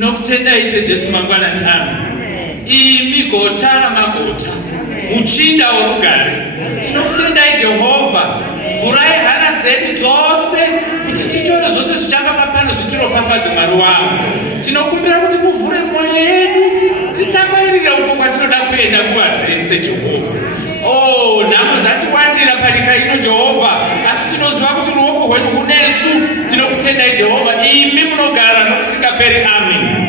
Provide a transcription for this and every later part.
Tinokutenda Ishe Jesu mangwanani ano. Imi gota magota. Muchinda worugare. Tinokutendai Jehovha. Vurai hana dzedu dzose kuti titore zvose zvichakapapana zvitiropafadza Mwari wavo. Tinokumbira kuti muvhure mwoyo yedu titangwairira uko kwatinoda kuenda nguva dzese Jehovha. Oh, nhamo dzatiwandira panyika ino Jehovha, asi tinoziva kuti ruoko rwenyu runesu. Tinokutendai Jehovha, imi munogara nokusingaperi. Amen.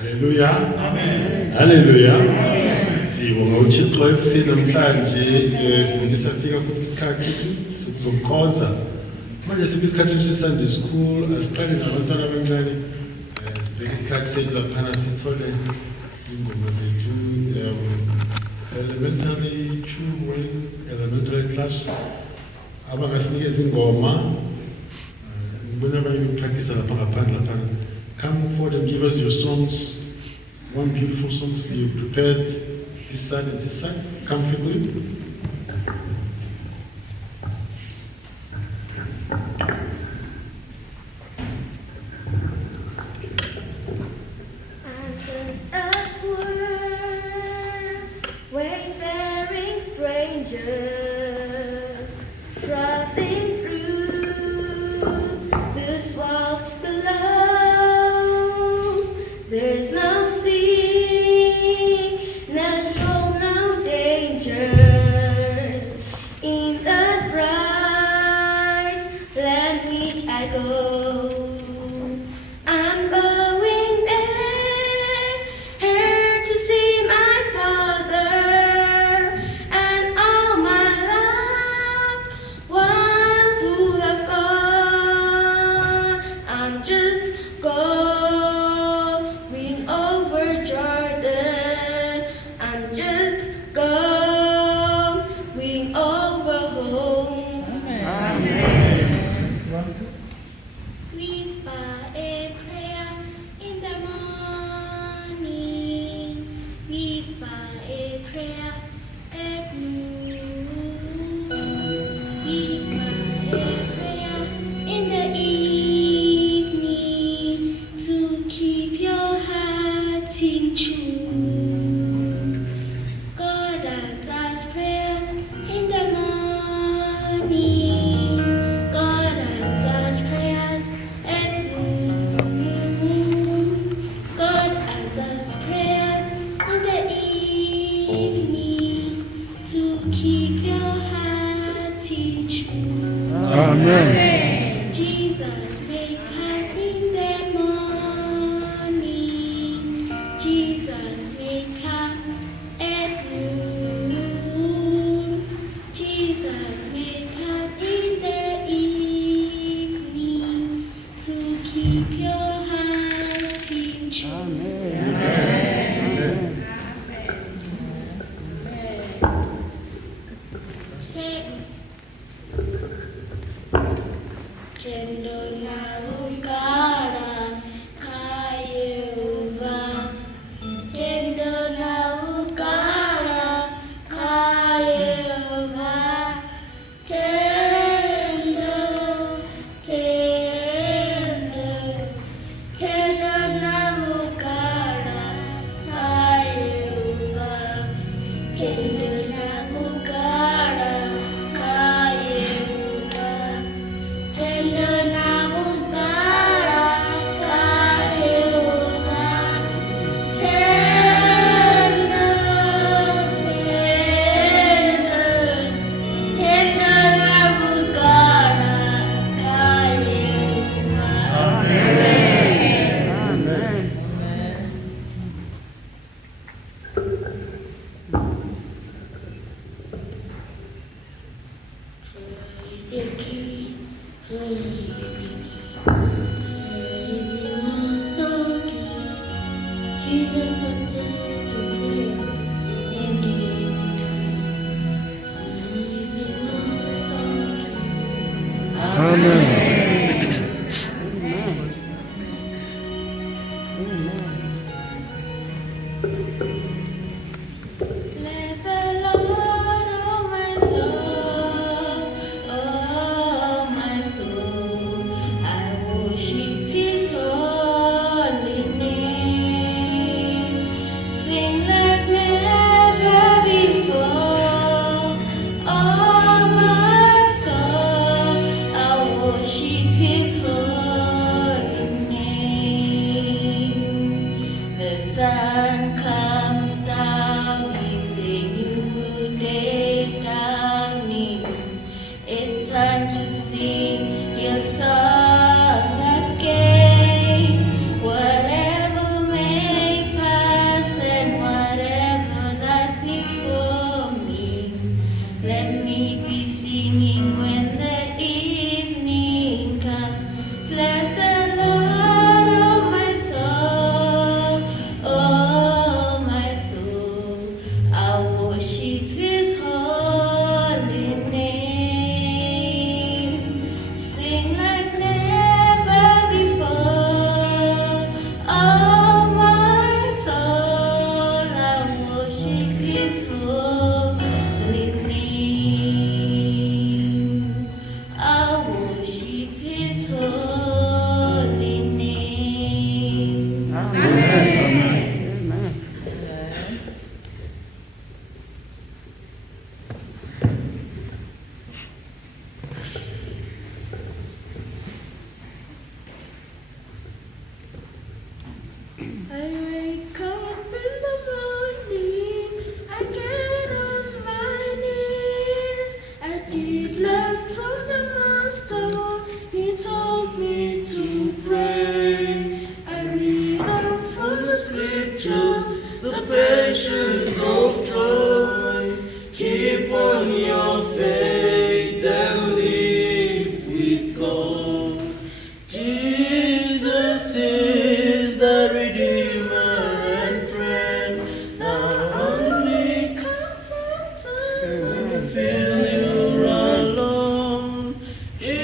Haleluya. Haleluya. Sibonga uThixo ekuseni namhlanje sifika futhi isikhathi sethu sokukhonza. Manje sibisikhathi se-Sunday school asiqale nabantwana abancane sibeke isikhathi sethu laphana sithole ingoma zethu elementary children elementary class abangasinikeza ingoma ngibona bayipractice lapha ngaphandle laphana. Come forward and give us your songs. One beautiful songs you prepared this side and this side. Come quickly. I'm just a poor, wayfaring stranger, traveling through this world below. There's no sickness, no dangers in the bright land which I go. I'm going there to see my Father and all my loved ones who have gone. I'm just going over Jordan. I'm just going over home. Please by a prayer in the morning. Please by a prayer at noon. Please by a prayer in the evening to keep your heart in tune. God answers prayers in the morning. God answers prayers at noon. God answers prayers in the evening to keep your heart in tune. Amen. Jesus may come in the morning. Jesus may come at noon. Jesus may come in the evening to keep your heart in tune. Tendo na ugara kayuva. Tendo na ugara kayuva. Tendo, tendo, tendo na ugara kayuva. Tendo na ugara kayuva. Tendo na ugara kayuva. Tendo, tendo, tendo na ugara kayuva. Praise the King, praise the King, praise the Master King. Jesus the day to pray and day to pray. Praise the Master King. Amen. Bless the Lord, oh my soul, oh my soul. I worship His holy name. Sing like never before, oh my soul. I worship I wake up in the morning, I get on my knees. I did learn from the Master, he told me to pray. I read on from the scriptures, the patience of joy. Keep on your faith and live with God. Jesus is the Redeemer and friend, the only comforter when you feel you're alone. He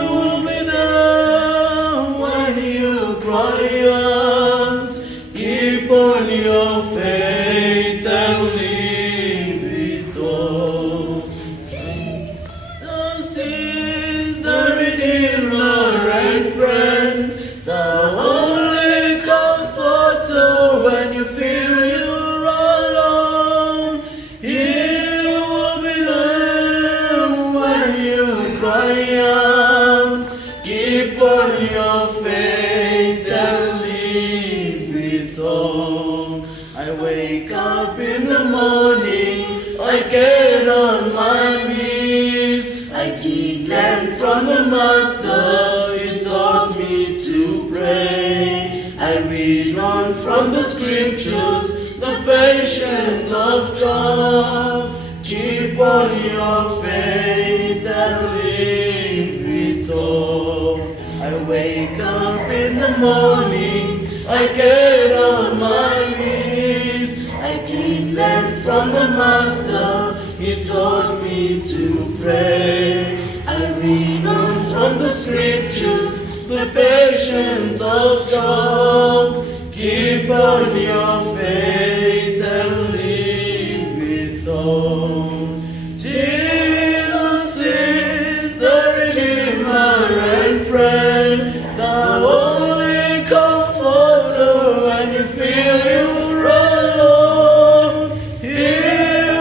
will be there when you cry out. Keep on your faith and live with God. Jesus is the Redeemer and friend, the only comforter when you feel you're alone. He will be there when you cry out. Keep on your faith and live with God. I wake up in the morning, I get on my knees. I did learn from the Master, he taught me to pray. I read on from the scriptures, the patience of Job. Keep on your faith and live with God. I wake up in the morning, I get on my knees. I did learn from the Master, he taught me to pray. I read on from the scriptures, the patience of Job. Keep on your faith and live with God. Jesus is the Redeemer and friend, the only comforter when you feel you're alone. He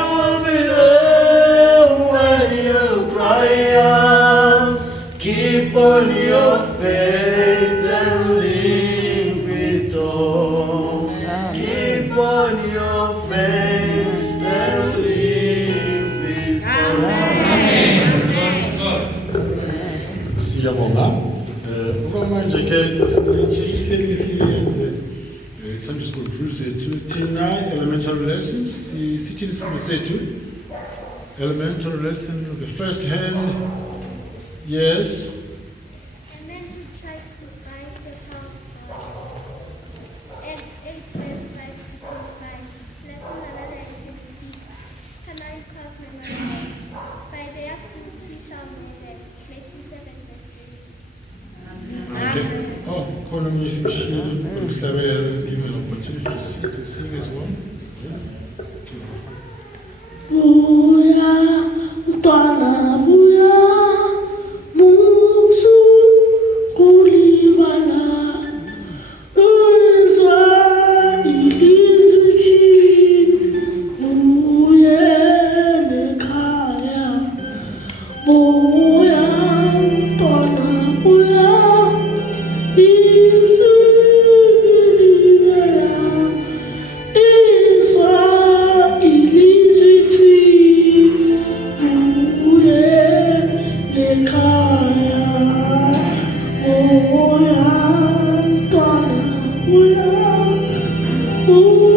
will be there when you cry out. Keep on your faith and live with God. Keep on your faith and live with God. Siyabonga. Ukuba manje ke siyenze Sunday school cruise yethu thina elementary lessons sithini isifundo sethu elementary lesson the first hand. Yes. And then he tried to find the power of God. And 8 verse 5 to 25. Lesson 186. Can I cross my lips? By their fruits we shall know them. Matthew 7 verse 8. Okay. Oh, khona omunye isimshini ukuhlabelela. Let's give him an opportunity to sing as well. Yes. Buya, mntwana buya, musu kulibala, uzwa ilizwi uyele ekhaya. Buya, mntwana buya, izwi lilibela, izwa ilizwi uyele ekhaya. Buya, mntwana buya, uyele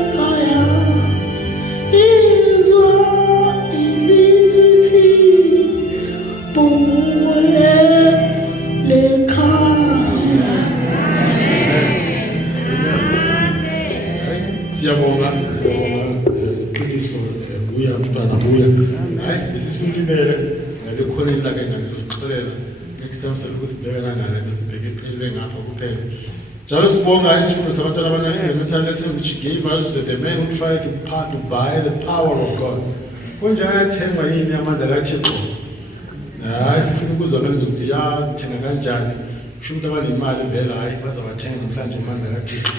ekhaya. Izwa ilizwi uyele ekhaya. Siyabonga iqiniso buya mntwana buya. Hayi besisimlimele ngalikhoneni lakhe ngalizixolela. Next time sekusibhekana nalo nibheke iphelele ngapha kuphela. Njalo sibonga isifundo sabantwana abancane elementary lesson which gave us the man who tried to buy the power of God. Konje ayathengwa yini amandla kaThixo? Hayi sifuna ukuzwa ngalezo ukuthi yathenga kanjani. Kusho ukuthi abanemali vele hayi bazabathenga namhlanje amandla kaThixo.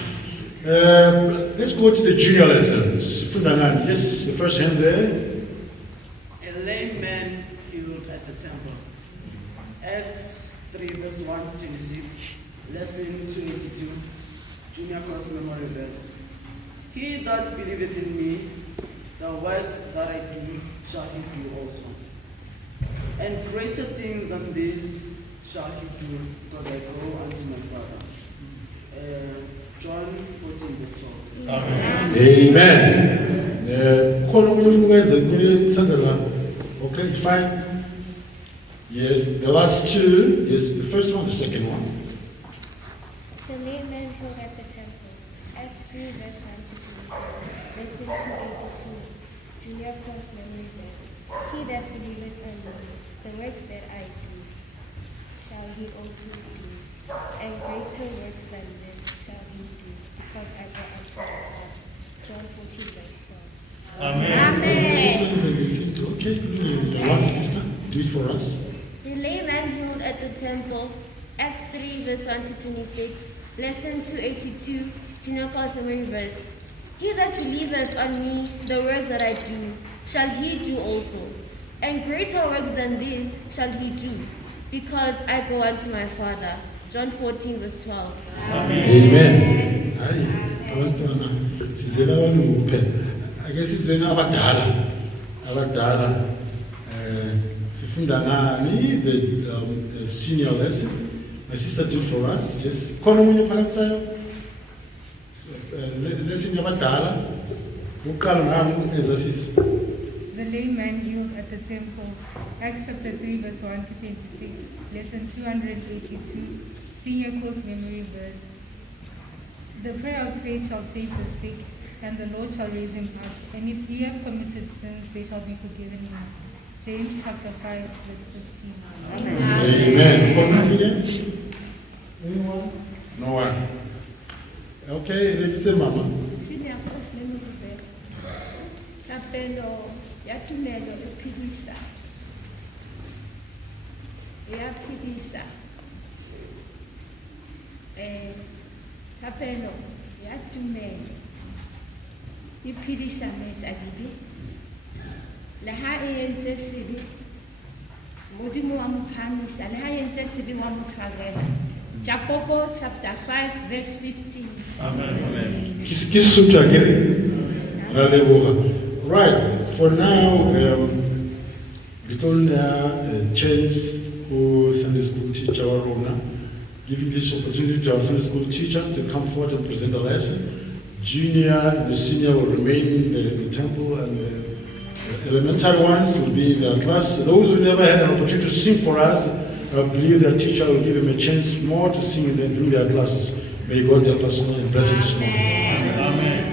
Let's go to the junior lessons. Yes, the first hand there. A lame man healed at the temple. Acts 3 verse 1 to 26. Lesson 282, Junior Course Memory Verse. He that believeth in me, the works that I do shall he do also. And greater things than these shall he do, because I go unto my Father. John 14, verse 12. Amen. Okay, fine. Yes, the last two. Yes, the first one, the second one. The layman who at the temple, Acts 3 verse 1 to 26, lesson 282, Junior Course Memory Verse. He that believeth on me, the works that I do, shall he also do, and greater works than this shall he do, because I go unto my Father. John 14 verse 12. Okay, the last sister, do it for us. The layman healed at the temple, Acts 3 verse 1 to 26, lesson 282, Junior Course Memory Verse. He that believeth on me, the works that I do, shall he do also, and greater works than these shall he do, because I go unto my Father. John 14 verse 12. Amen. Hayi, abantwana sizela abantu kuphela. Ake sizweni abadala sifunda ngani the senior lesson. My sister did for us. Yes. Khona umuntu phakathi lesson yabadala. Uqala ngami exercise. The layman healed at the temple, Acts chapter 3 verse 1 to 26, lesson 282, Senior Course Memory Verse. The prayer of faith shall save the sick, and the Lord shall raise him up, and if he have committed sins, they shall be forgiven him. James chapter 5 verse 15. Amen. Anyone? No one. Okay, let's say Mama. Senior Course Memory Verse. Chapelo ya tumelo iphilisa. Iyaphilisa. Chapelo ya tumelo iphilisa metsadibi. Le ha e entse sebe, modimo wa mo phamisa, le ha e entse sebe wa mo tshwarela. Jacobo chapter 5 verse 15. Right, for now, we told Chance, who Sunday school teacher, giving this opportunity to our Sunday school teacher to come forward and present the lesson. Junior and the senior will remain in the temple, and the elementary ones will be in their class. Those who never had an opportunity to sing for us, I believe their teacher will give them a chance more to sing in during their classes. May God help us all and bless us this morning. Amen.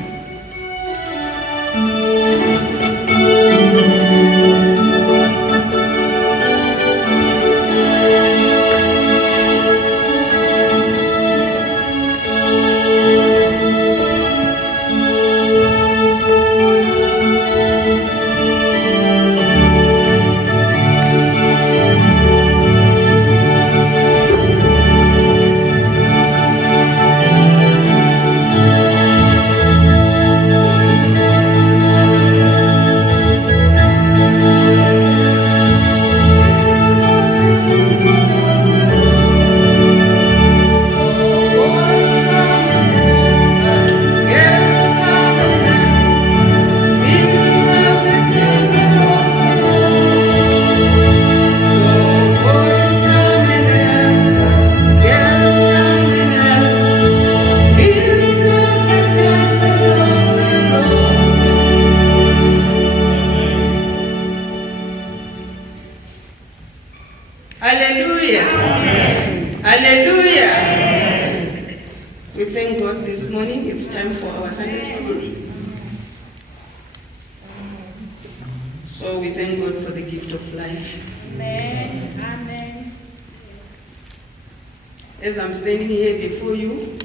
As I'm standing here before you,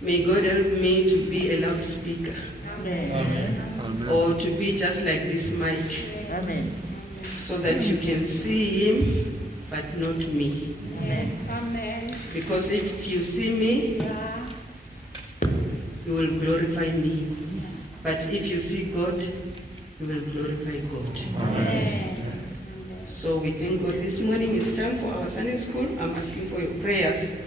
may God help me to be a loudspeaker. Amen. Or to be just like this mic. Amen. So that you can see him, but not me. Yes. Amen. Because if you see me, you will glorify me. But if you see God, you will glorify God. Amen. So we thank God this morning. It's time for our Sunday school. I'm asking for your prayers.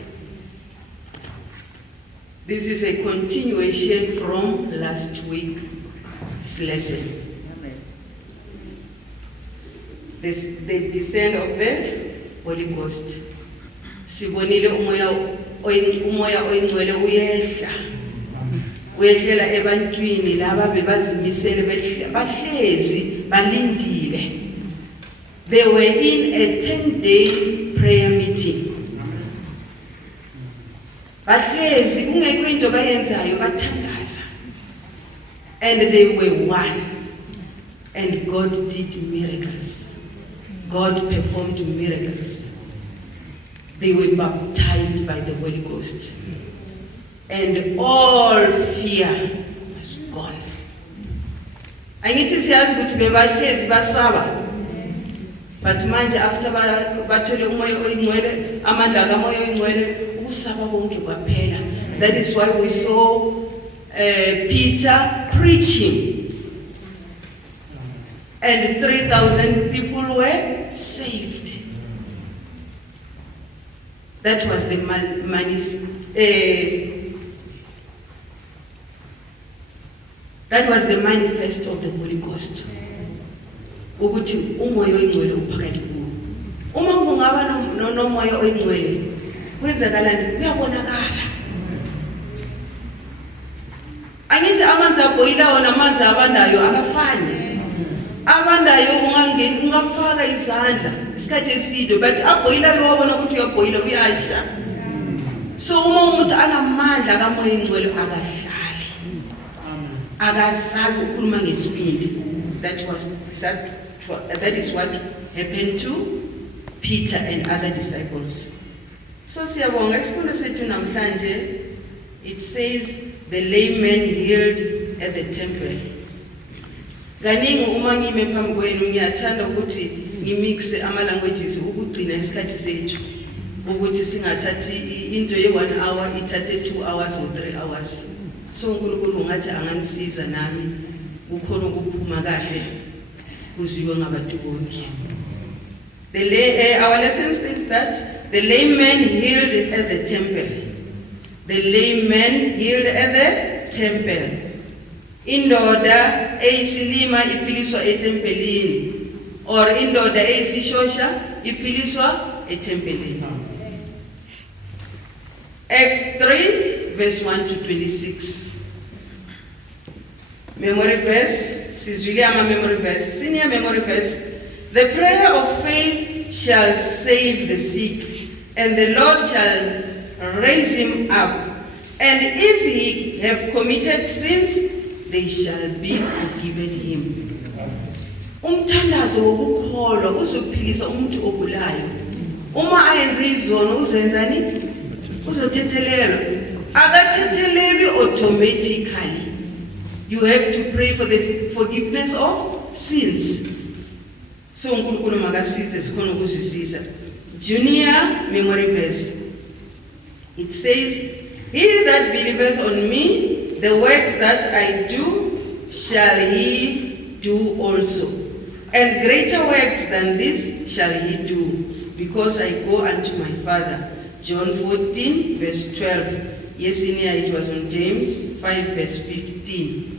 This is a continuation from last week's lesson. The descent of the Holy Ghost. Sibonile umoya oyingcwele uyehla. Uyehlela ebantwini laba bebazimisele bahlezi balindile. They were in a 10 days prayer meeting. Bahlezi kungekho into bayenzayo bathandaza. And they were one. And God did miracles. God performed miracles. They were baptized by the Holy Ghost. And all fear was gone. Angithi siyazi ukuthi bebahlezi basaba. But manje after bathole umoya oyingcwele, amandla kamoya oyingcwele, ukusaba konke kwaphela. That is why we saw Peter preaching. And 3,000 people were saved. That was the manifest of the Holy Ghost. Ukuthi umoya oyingcwele uphakathi kuwo. Uma kungaba nomoya oyingcwele, kwenzakalani? Kuyabonakala. Angithi amanzi aboyilayo namanzi abandayo akafani. Abandayo ungafaka izandla isikhathi eside, but aboyilayo wabona ukuthi uyabhoyila uyasha. So uma umuntu anamandla kamoya oyingcwele akahlali. Akasabi ukukhuluma ngesibindi. That is what happened to Peter and other disciples. So siyabonga isifundo sethu namhlanje. It says the lame man healed at the temple. Kaningi uma ngime phambi kwenu ngiyathanda ukuthi ngimixe ama languages ukugcina isikhathi sethu ukuthi singathathi into ye1 hour ithathe 2 hours or 3 hours. So uNkulunkulu ngathi angangisiza nami kukhona ukuphuma kahle kuziwe ngabantu bonke. Our lesson states that the lame man healed at the temple. The lame man healed at the temple. Indoda eyisilima ipiliswa etempelini, or indoda eyisishosha ipiliswa etempelini. Acts 3 verse 1 to 26. Memory verse, sizwile memory verse, senior memory verse. The prayer of faith shall save the sick, and the Lord shall raise him up. And if he have committed sins, they shall be forgiven him. Umthandazo wokukholwa uzophilisa umuntu ogulayo. Uma ayenze izono uzenzani? Uzothethelelwa. Akathethelelwi automatically. You have to pray for the forgiveness of sins. So uNkulunkulu makasize sikhona ukuzwisisa. Junior memory verse. It says, he that believeth on me, the works that I do, shall he do also. And greater works than this shall he do, because I go unto my Father. John 14 verse 12. Yes, in here it was on James 5 verse 15.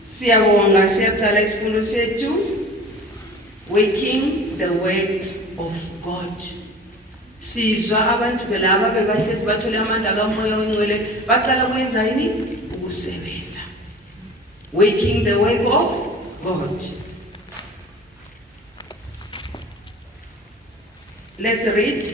Siyabonga siyaqala isifundo sethu, working the works of God. Sizwa abantu belaba bebahlezi bathole amandla kamoya oyingcwele baqala kwenza yini? Ukusebenza. Working the work of God. Let's read.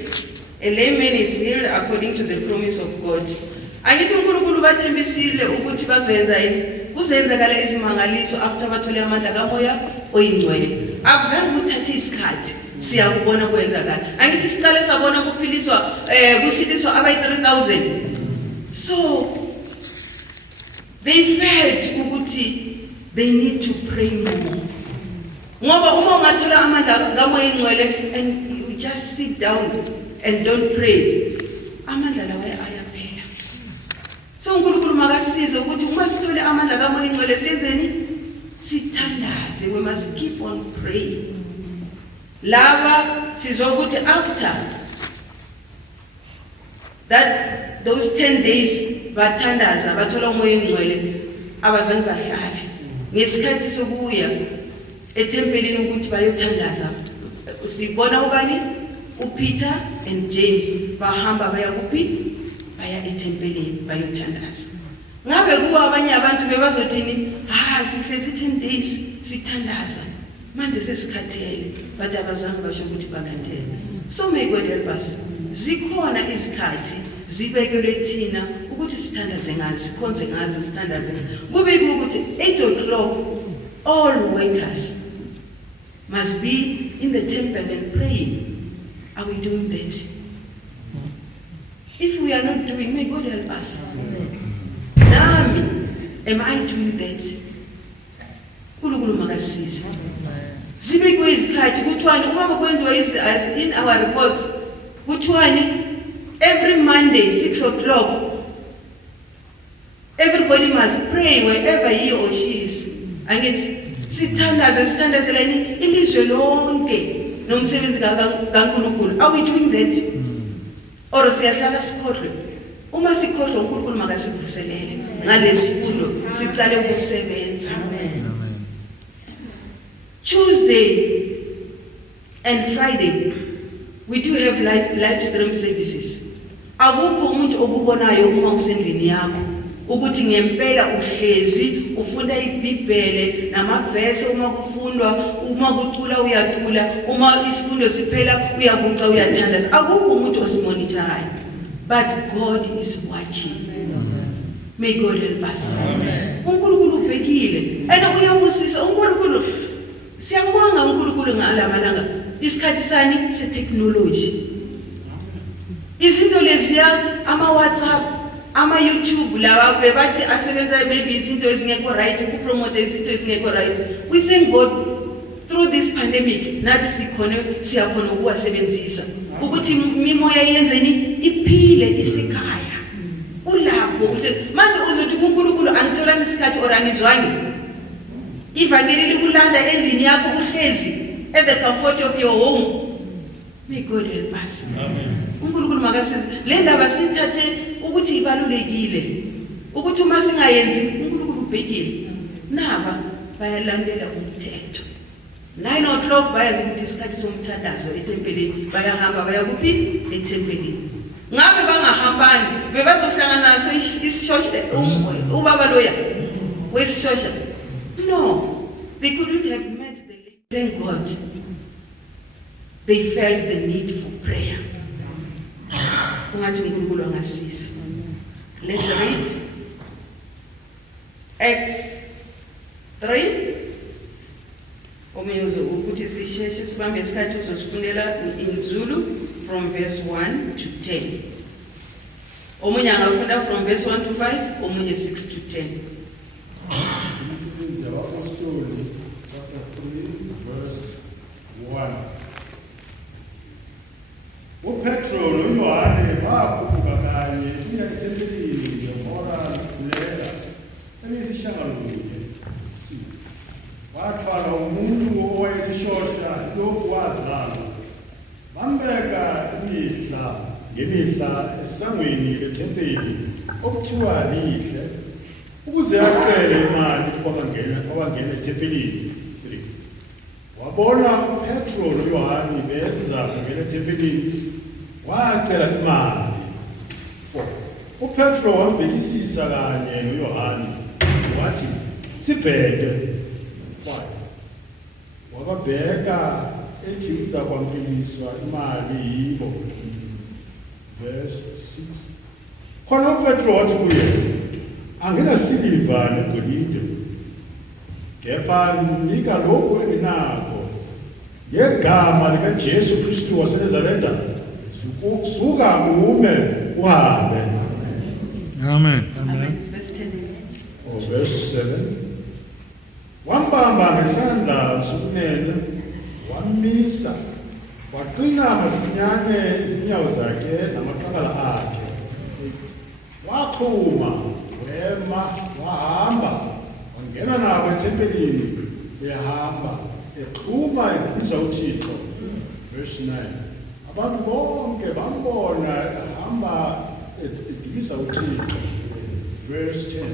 A layman is healed according to the promise of God. Angithi uNkulunkulu bathembisile ukuthi bazoyenza yini? Kuzenzakala izimangaliso after bathole amandla kamoya oyingcwele. Akuzange kuthathe isikhathi. Siyakubona kwenzakala. Angithi siqale sabona kuphiliswa kusiliswa abayi 3,000. So they felt ukuthi they need to pray more. Ngoba uma ungathola amandla kamoya oyingcwele and you just sit down and don't pray, amandla lawa ayaphela. So uNkulunkulu makasize ukuthi uma sithole amandla kamoya oyingcwele siyenzeni? Sithandaze. We must keep on praying. laba sizokuthi after that those 10 days bathandaza bathola umoya engcwele abazange bahlale ngesikhathi sokuya etempelini ukuthi bayothandaza sibona ubani uPeter and James bahamba baya kuphi baya etempelini bayothandaza ngabe kuba abanye abantu bebazothini sihlezi 10 days sithandaza manje sesikhathele but abazange basho ukuthi bakhathele so may God help us zikhona izikhathi zibekelwe thina ukuthi sithandaze ngazo sikhonze ngazo sithandaze kube ukuthi 8 o'clock all workers must be in the temple and praying. Are we doing that? If we are not doing, may God help us. Nami, am I doing that? Kulukulu makasiza. Zibekwe izikhathi kuthiwani uma kwenziwa in our reports kuthiwani every Monday 6 o'clock everybody must pray wherever he or she is. Angithi sithandazelani ilizwe lonke nomsebenzi kaNkulunkulu. Are we doing that? Or siyahlala sikhohlwe? Uma sikhohlwe uNkulunkulu makasivuselele ngalesifundo siqale ukusebenza. Tuesday and Friday we do have live stream services. Akukho umuntu okubonayo uma usendlini yakho ukuthi ngempela uhlezi ufunda iBhayibheli namavesi uma kufundwa uma kucula uyacula uma isifundo siphela uyaguqa uyathandaza. Akukho umuntu osimonitorayo but God is watching. May God help us. uNkulunkulu ubhekile and uyabusisa uNkulunkulu. Siyabonga uNkulunkulu ngalamalanga isikhathi sani se-technology. Izinto leziya ama-WhatsApp ama-YouTube lawa bebathi asebenza maybe izinto ezingekho right ukupromote izinto ezingekho right. We thank God through this pandemic nathi siyakhona ukuwasebenzisa ukuthi imimoya yenzeni iphile isikhaya ulapho manje uzothi uNkulunkulu angitholani isikhathi or angizwangi ivangeli likulanda endlini yakho uhlezi at the comfort of your home. May God help us. uNkulunkulu makasize le ndaba sithathe ukuthi ibalulekile ukuthi uma singayenzi uNkulunkulu ubhekile naba bayalandela umthetho. 9 o'clock bayazi ukuthi isikhathi somthandazo etempelini bayahamba baya kuphi etempelini. Ngabe bangahambani bebazohlangana naso isishosha ubaba loya wesishosha. No, they couldn't have met the lady. Thank God. They felt the need for prayer. Ungathi uNkulunkulu angasiza. Let's read Acts 3. Omuzo ukuthi sisheshe sibambe isikhathi uzosifundela in Zulu from verse 1 to 10. Omunye angafunda from verse 1 to 5, omunye 6 to 10. uPetro noYohane bakhuphuka kanye kuya etempelini ngehora lokulela eliyisishiyagalolunye. Wathwala umuntu owayesishosha lokhu wazalwa. Bambeka imihla ngemihla esangweni lethempeli okuthiwa lihle ukuze acele imali kwabangena ethempelini. Wabona uPetro noYohane beza kungena ethempelini wacela imali. 4. uPetro wambekisisa kanye noYohane wathi sibheke. 5. Wababheka ethi uza kwampiliswa imali yibo. Verse 6. Khona uPetro wathi kuye angena siliva negolide kepha nika lokhu enginako ngegama likaJesu Kristu waseNazaretha suka ume uhambe. Amen. Verse 7. Wambamba ngesandla sokunene wamisa waqina masinyane izinyawo zakhe namaqakala akhe. Waphuma wema wahamba wangena nabo ethempelini ehamba exhuma ebuza uThixo verse 9. Abantu bonke bambona hamba edumisa uThixo. Verse 10.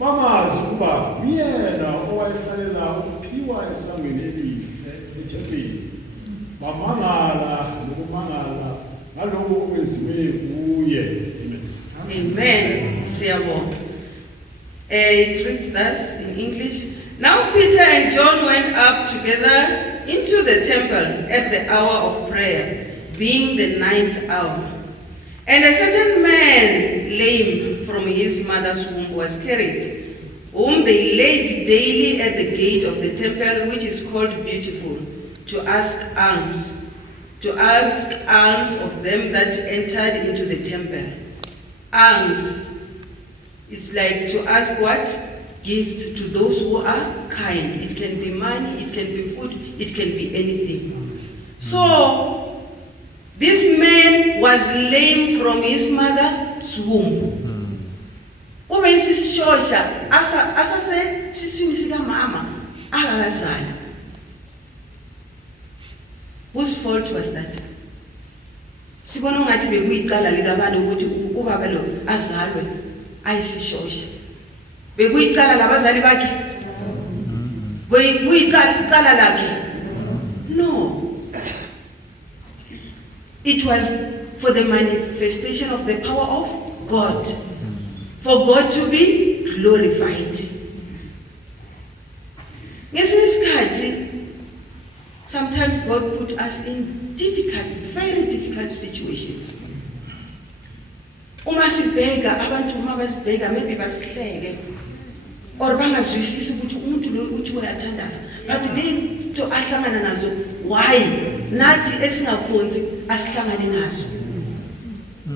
Bamazi ukuba uyena owayehlalela uphiwa esangweni elihle ethempelini. Bamangala nokumangala ngalokho okwenziwe kuye. Amen. Siyabonga. It reads thus in English. Now Peter and John went up together into the temple at the hour of prayer, being the 9th hour. And a certain man, lame from his mother's womb, was carried, whom they laid daily at the gate of the temple, which is called Beautiful, to ask alms of them that entered into the temple. Alms. It's like to ask what? Gifts to those who are kind. It can be money, it can be food, it can be anything. So, this man was lame from his mother's womb. Ubesishosha asase siswini sika mama akazala. Whose fault was that? Sibona ungathi bekuyicala likabani ukuthi ubaba lo azalwe ayisishosha. Bekuyicala labazali bakhe? Bekuyicala lakhe? No. It was for the manifestation of the power of God. For God to be glorified. Sometimes God put us in difficult, very difficult situations. Uma sibheka abantu uma basibheka maybe basihleke or bangazwisisi ukuthi umuntu lo uthi uyathandaza, but then to ahlangana nazo why nathi esingakhonzi asihlangane nazo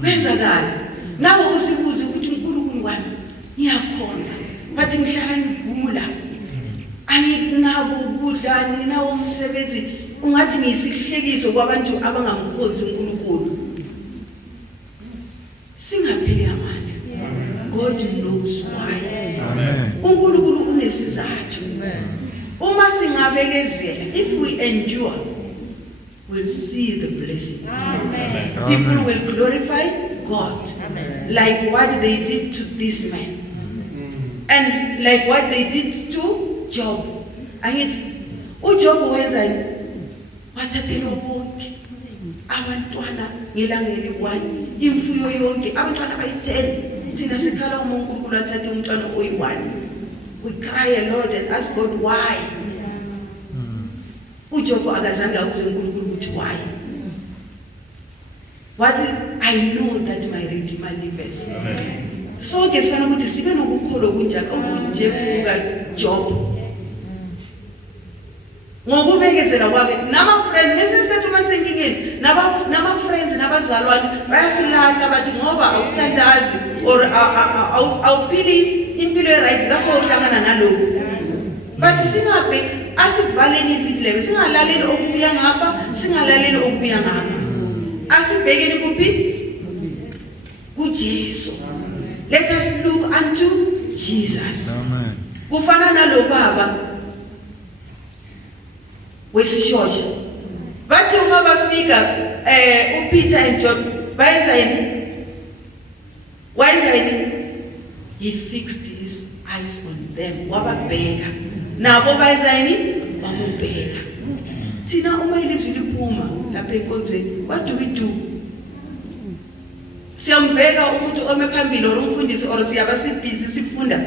kwenzakala nawe usibuze ukuthi uNkulunkulu wami ngiyakhonza but ngihlala ngigula anginabo ukudla nginawo umsebenzi ungathi ngiyisihlekiso kwabantu abangamkhonzi uNkulunkulu. Singapheli amandla. God knows why. uNkulunkulu unesizathu. Uma singabekezela, if we endure, we'll see the blessings. People will glorify God. Like what they did to this man. And like what they did to Job. Angithi uJob wenzani? Wathathelwa bonke abantwana ngelangeli 1, imfuyo yonke abantwana bayi10. Thina sikhala uma uNkulunkulu athathe umntwana oyi1. We cry a lot and ask God why. uJob akazange akuze uNkulunkulu ukuthi why. What I know that my Redeemer liveth. So ke sifana ukuthi sibe nokukholo kunjalo okunje kuka Job. Ngokubekezela kwakhe nama friends ngesikhathi uma senkingeni nama friends nabazalwane bayasilahla bathi ngoba awuthandazi or awuphili impilo right laso uhlangana nalokho. But singabe asivaleni izindlebe singalaleli okubuya ngapha singalaleli okubuya ngapha. Asibhekeni kuphi? kuJesu. Let us look unto Jesus. Amen. Kufana nalo baba wesishosha. Bathi uma bafika uPeter and John bayenza yini? He fixed his eyes on them. Wababheka. Nabo bayenza yini? Bamubheka. Thina uma ilizwi liphuma lapha enkonzweni, what do we do? Siyambheka umuntu ome phambili or umfundisi or siyaba sibhizi sifunda.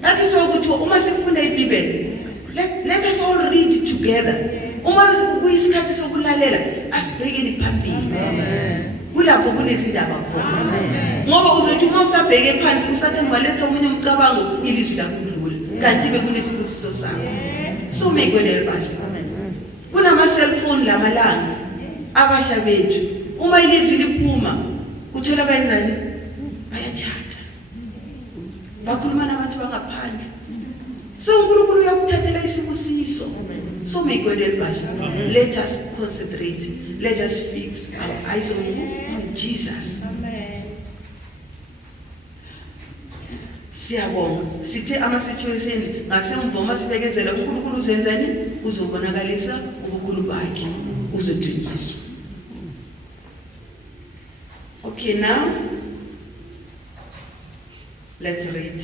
That is why ukuthi uma sifunda iBhayibheli, let us all read together. Uma kuyisikhathi sokulalela asibhekeni phambili. Kulapho kunezindaba khona. Ngoba uzothi uma usabheke phansi usathani waletha umunye umcabango ilizwi lakudlula. Kanti bekunesibusiso sakho. So mekwele basi. Kunama cellphone lamalanga abasha bethu. Uma ilizwi liphuma uthola bayenzani? Bayachata. Bakhuluma nabantu bangaphandle. So uNkulunkulu uyakuthathela isibusiso. So mekwele basi. Let us concentrate. Let us fix our eyes on Jesus. Siyabonga sithe ama situation ngasemva uma sibekezela uNkulunkulu uzenzani uzobonakalisa ubukhulu bakhe uzodunyiswa. Okay, now let's read.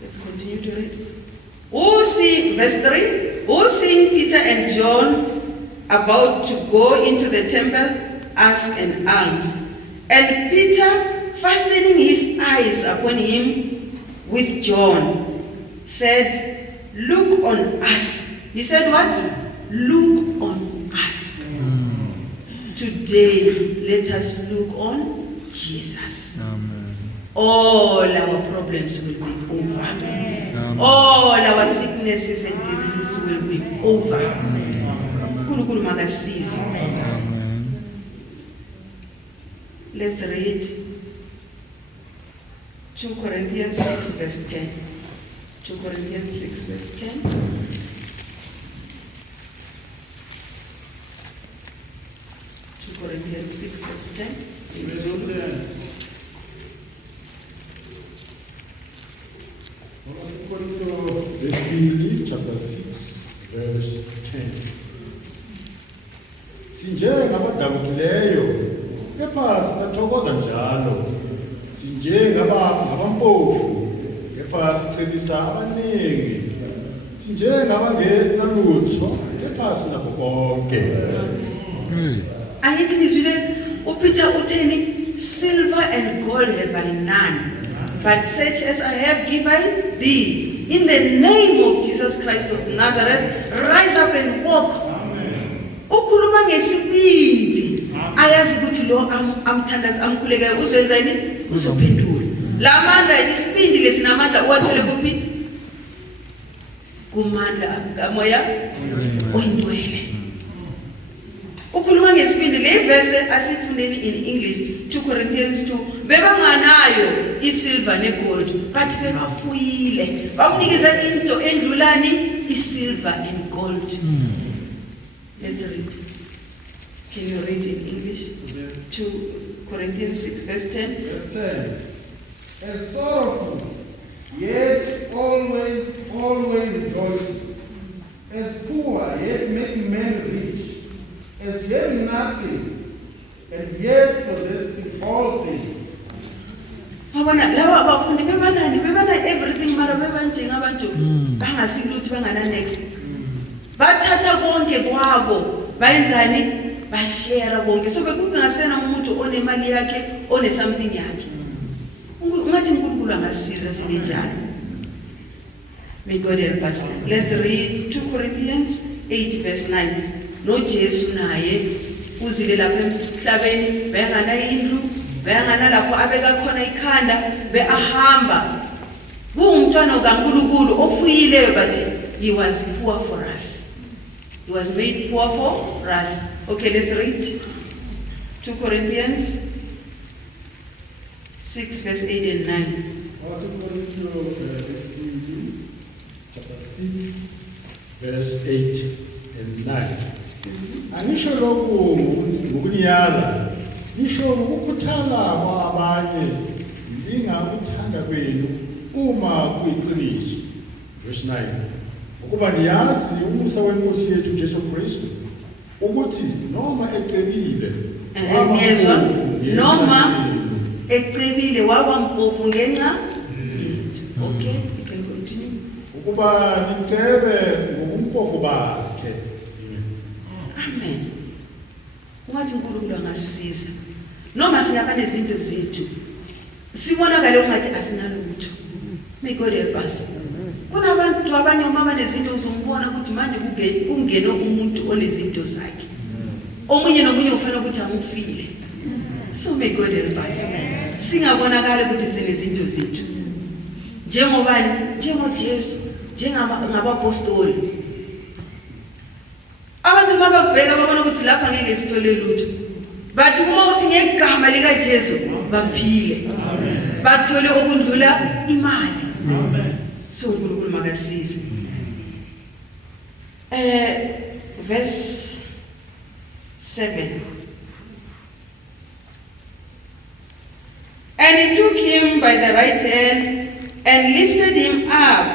Let's continue to read. Verse 3. Who seeing Peter and John about to go into the temple, asked an alms. And Peter, fastening his eyes upon him with John, said, look on us. He said what? Look on us. Today, let us look on Jesus. Amen. All our problems will be over. Amen. All our sicknesses and diseases will be over. Kulu magasizi. Amen. Let's read 2 Corinthians 6 verse 10. 2 Corinthians 6 verse 10. 2 Corinthians 6 verse 10. In Zulu. Lesbili, chapter 6, verse 10. Sinjengabadabukileyo, kepha sisathokoza njalo. Sinjengabampofu, kepha sicebisa abaningi. Sinjengabangenalutho, kepha sinakho konke. Angithi ngizwile uPeter utheni, silver and gold have I none, but such as I have given thee, in the name of Jesus Christ of Nazareth, rise up and walk. Ukhuluma ngesibindi, ayazi ukuthi lo amthandaza amkhulekayo uzwenzani, uzophendula. La mandla isibindi lesinamandla uwathole kuphi? Kumandla kamoya oyingcwele. Ukhuluma ngesibindi le verse asifundeni in English 2 Corinthians 2 bebanganayo isilver negold but bebafuyile bamnikeza into endlulani isilver and gold. Let's read. Can you read in English? 2 Corinthians 6 verse 10. Verse 10. As sorrowful, yet always rejoicing. As poor, yet making men rich. As yet nothing, and yet possessing all things. Laba abafundi bebana everything mara bebanjengabantu bangasilutho bangana next. Bathatha konke kwabo bayenzani bashare konke so bekungasena umuntu onemali yakhe one something yakhe. Ungathi uNkulunkulu angasiza sinjalo. May God help us. Let's read 2 Corinthians 8 verse 9. No Jesu naye uzile lapha emhlabeni bengana indlu bengana lapho abeka khona ikhanda beahamba kungumntwana kaNkulunkulu ofuyileyo bathi he was poor for us. He was made poor for us. Okay, let's read 2 Corinthians 6 verse 8 and 9. Chapter 6, verse 8 and 9. Angisho lokhu ngokunyala, ngisho ngokukhuthala kwabanye, lingakuthanda kwenu uma kuyiqiniso. Verse 9. Ukuba niyazi umusa weNkosi yethu Jesu Kristu, ukuthi noma ecebile, noma ecebile waba mpofu ngenxa. Okay, you can continue. Ukuba nicebe ngobumpofu bakhe. Amen. Ungathi uNkulunkulu angasisiza. Noma singaba nezinto zethu. Sibonakala ungathi asinalutho. May God help us. Kunabantu abanye uma banezinto uzombona ukuthi manje kungena umuntu onezinto zakhe. Omunye nomunye ufana ukuthi angufile. So may God help us. Singabonakala ukuthi sinezinto zethu. Njengobani? NjengoJesu, ngabapostoli. Abantu mababheka babona ukuthi lapha ngeke sithole lutho. Bathi uma uthi ngegama lika Jesu baphile. Bathole okundlula imali. So uNkulunkulu makasize. Verse 7. And he took him by the right hand and lifted him up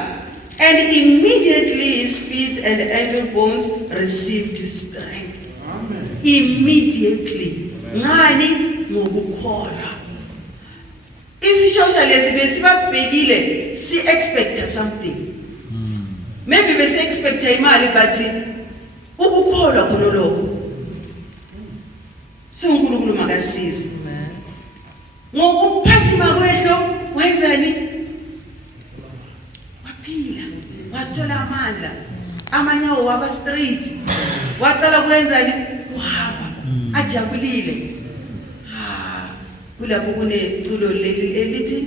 And immediately his feet and ankle bones received strength. Amen. Immediately. Ngani ngokukholwa. Isishosha lesi besibabhekile si expect something. Maybe bese expect imali but ukukholwa khona lokho. SoNkulunkulu makasize. Ngokuphasima kwehlo wenzani? Waphila. Wathola amandla. Amanyawo waba straight. Waqala kwenzani? Wahamba. Ajabulile. Kulapho kuneculo elithi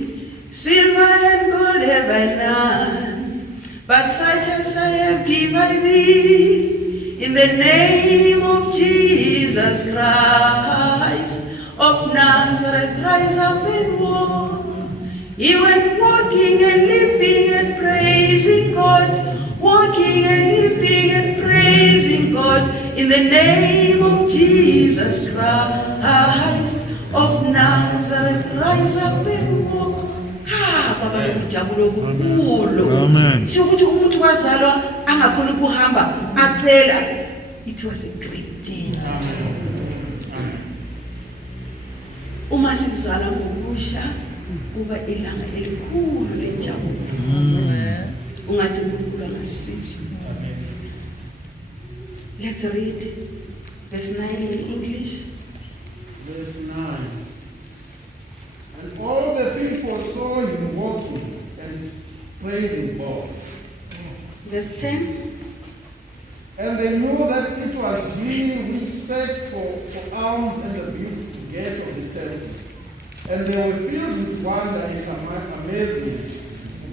silver and gold have I none, but such as I have give I thee, in the name of Jesus Christ of Nazareth, rise up and walk. He went walking and leaping and praising God, walking and leaping and praising God, in the name of Jesus Christ of Nazareth, rise up and walk. Baba ukujabulo kukhulu. Amen. Sokuthi umuntu wazalwa angakhona ukuhamba acela. It was a great day. Uma sizalwa ngokusha kuba ilanga elikhulu lenjabulo. Ungathi uNkulunkulu angasisiza. Let's read verse 9 in English. Verse 9. And all the people saw him walking and praising God. Verse 10. And they knew that it was he which sat for alms and abuse the gate of the temple. And they were filled with wonder and amazement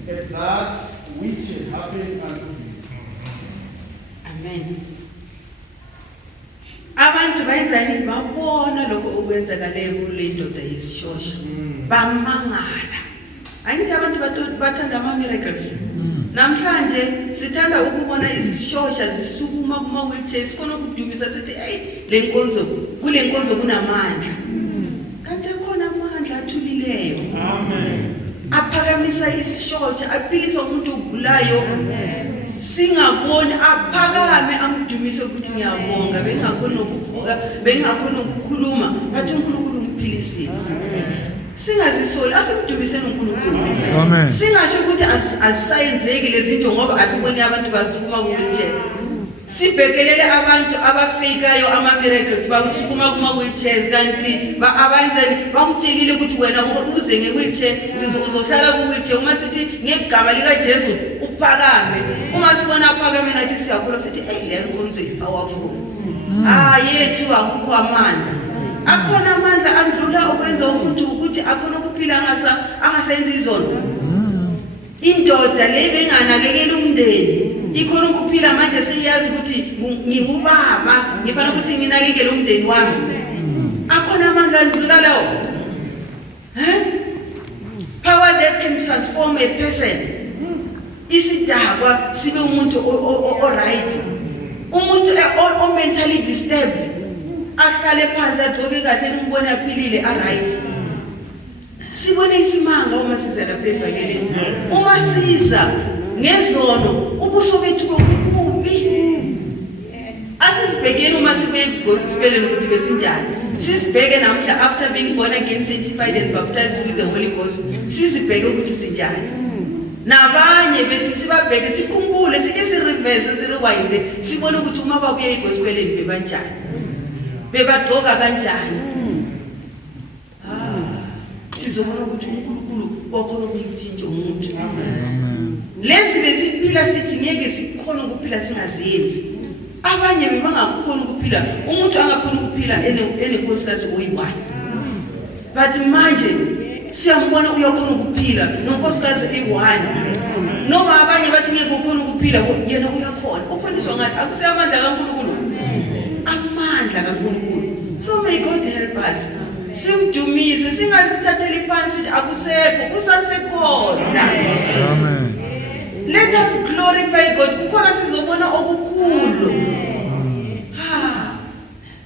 at that which had happened unto him. Amen. Abantu bayenzani babona lokho okwenzakaleyo kule ndoda yesishosha bamangala. Angithi abantu bathanda ama miracles. Namhlanje sithanda ukubona izishosha zisukuma kuma wheelchair sikona ukudumisa sithi hey le nkonzo kule nkonzo kunamandla. Kanti khona amandla athulileyo. Amen. Aphakamisa isishosha aphilisa umuntu ogulayo. Amen. Singaboni aphakame amdumise ukuthi ngiyabonga bengakhona ukuvuka bengakhona ukukhuluma bathi uNkulunkulu ngiphilisile. Singazisoli asimdumiseni uNkulunkulu. Amen. Singasho ukuthi asayenzeki lezi zinto ngoba asiboni abantu basukuma ku-wheelchair. Sibhekelele abantu abafikayo ama miracles basukuma kuma wheelchairs kanti abenzeni bamtshekile ukuthi wena uze nge-wheelchair uzohlala ku-wheelchair uma sithi ngegama lika Jesu uphakame. Uma sibona aphakame nathi siyakholwa sithi hey le nkonzo awafuna. Yethu akukho amandla. Akhona amandla andlula okwenza umuntu ukuthi akhona ukuphila angasenzi izono. Indoda le benganakekela umndeni ikhona ukuphila manje siyazi ukuthi ngingubaba ngifana ukuthi nginakekele umndeni wami. Akhona amandla andlula lawo. Power that can transform a person. Isidakwa sibe umuntu alright. Umuntu mentally disturbed. Ahlale phansi agcoke kahle umbone aphilile alright. Sibone isimanga uma siza lapha eBhayibhelini. Uma siza ngezono ubuso bethu bokubi. Asisibhekeni uma sibeleni ukuthi besinjani. Sisibheke namhla after being born again, sanctified and baptized with the Holy Ghost. Sisibheke ukuthi sinjani. Nabanye bethu sibabheke sikhumbule sike sireverse sirewind sibone ukuthi uma babuye egospeleni bebanjani. Bebagcoka kanjani. Sizobona ukuthi uNkulunkulu wakhona ukumtshintsha umuntu. Amen. Lesi besiphila sithi ngeke sikhona ukuphila singazenzi. Abanye bebangakhona ukuphila umuntu angakhona ukuphila enenkosikazi oyiwayo. But manje siyambona uyakhona ukuphila nonkosikazi eyiwani. Noma abanye bathi ngeke ukhona ukuphila yena uyakhona. Ukhoniswa ngathi akuseyamandla kaNkulunkulu. Amandla kaNkulunkulu. So may God help us. Simdumise singazithatheli phansi akusekho kusasekhona. Amen. Let us glorify God. Kukhona sizobona okukhulu.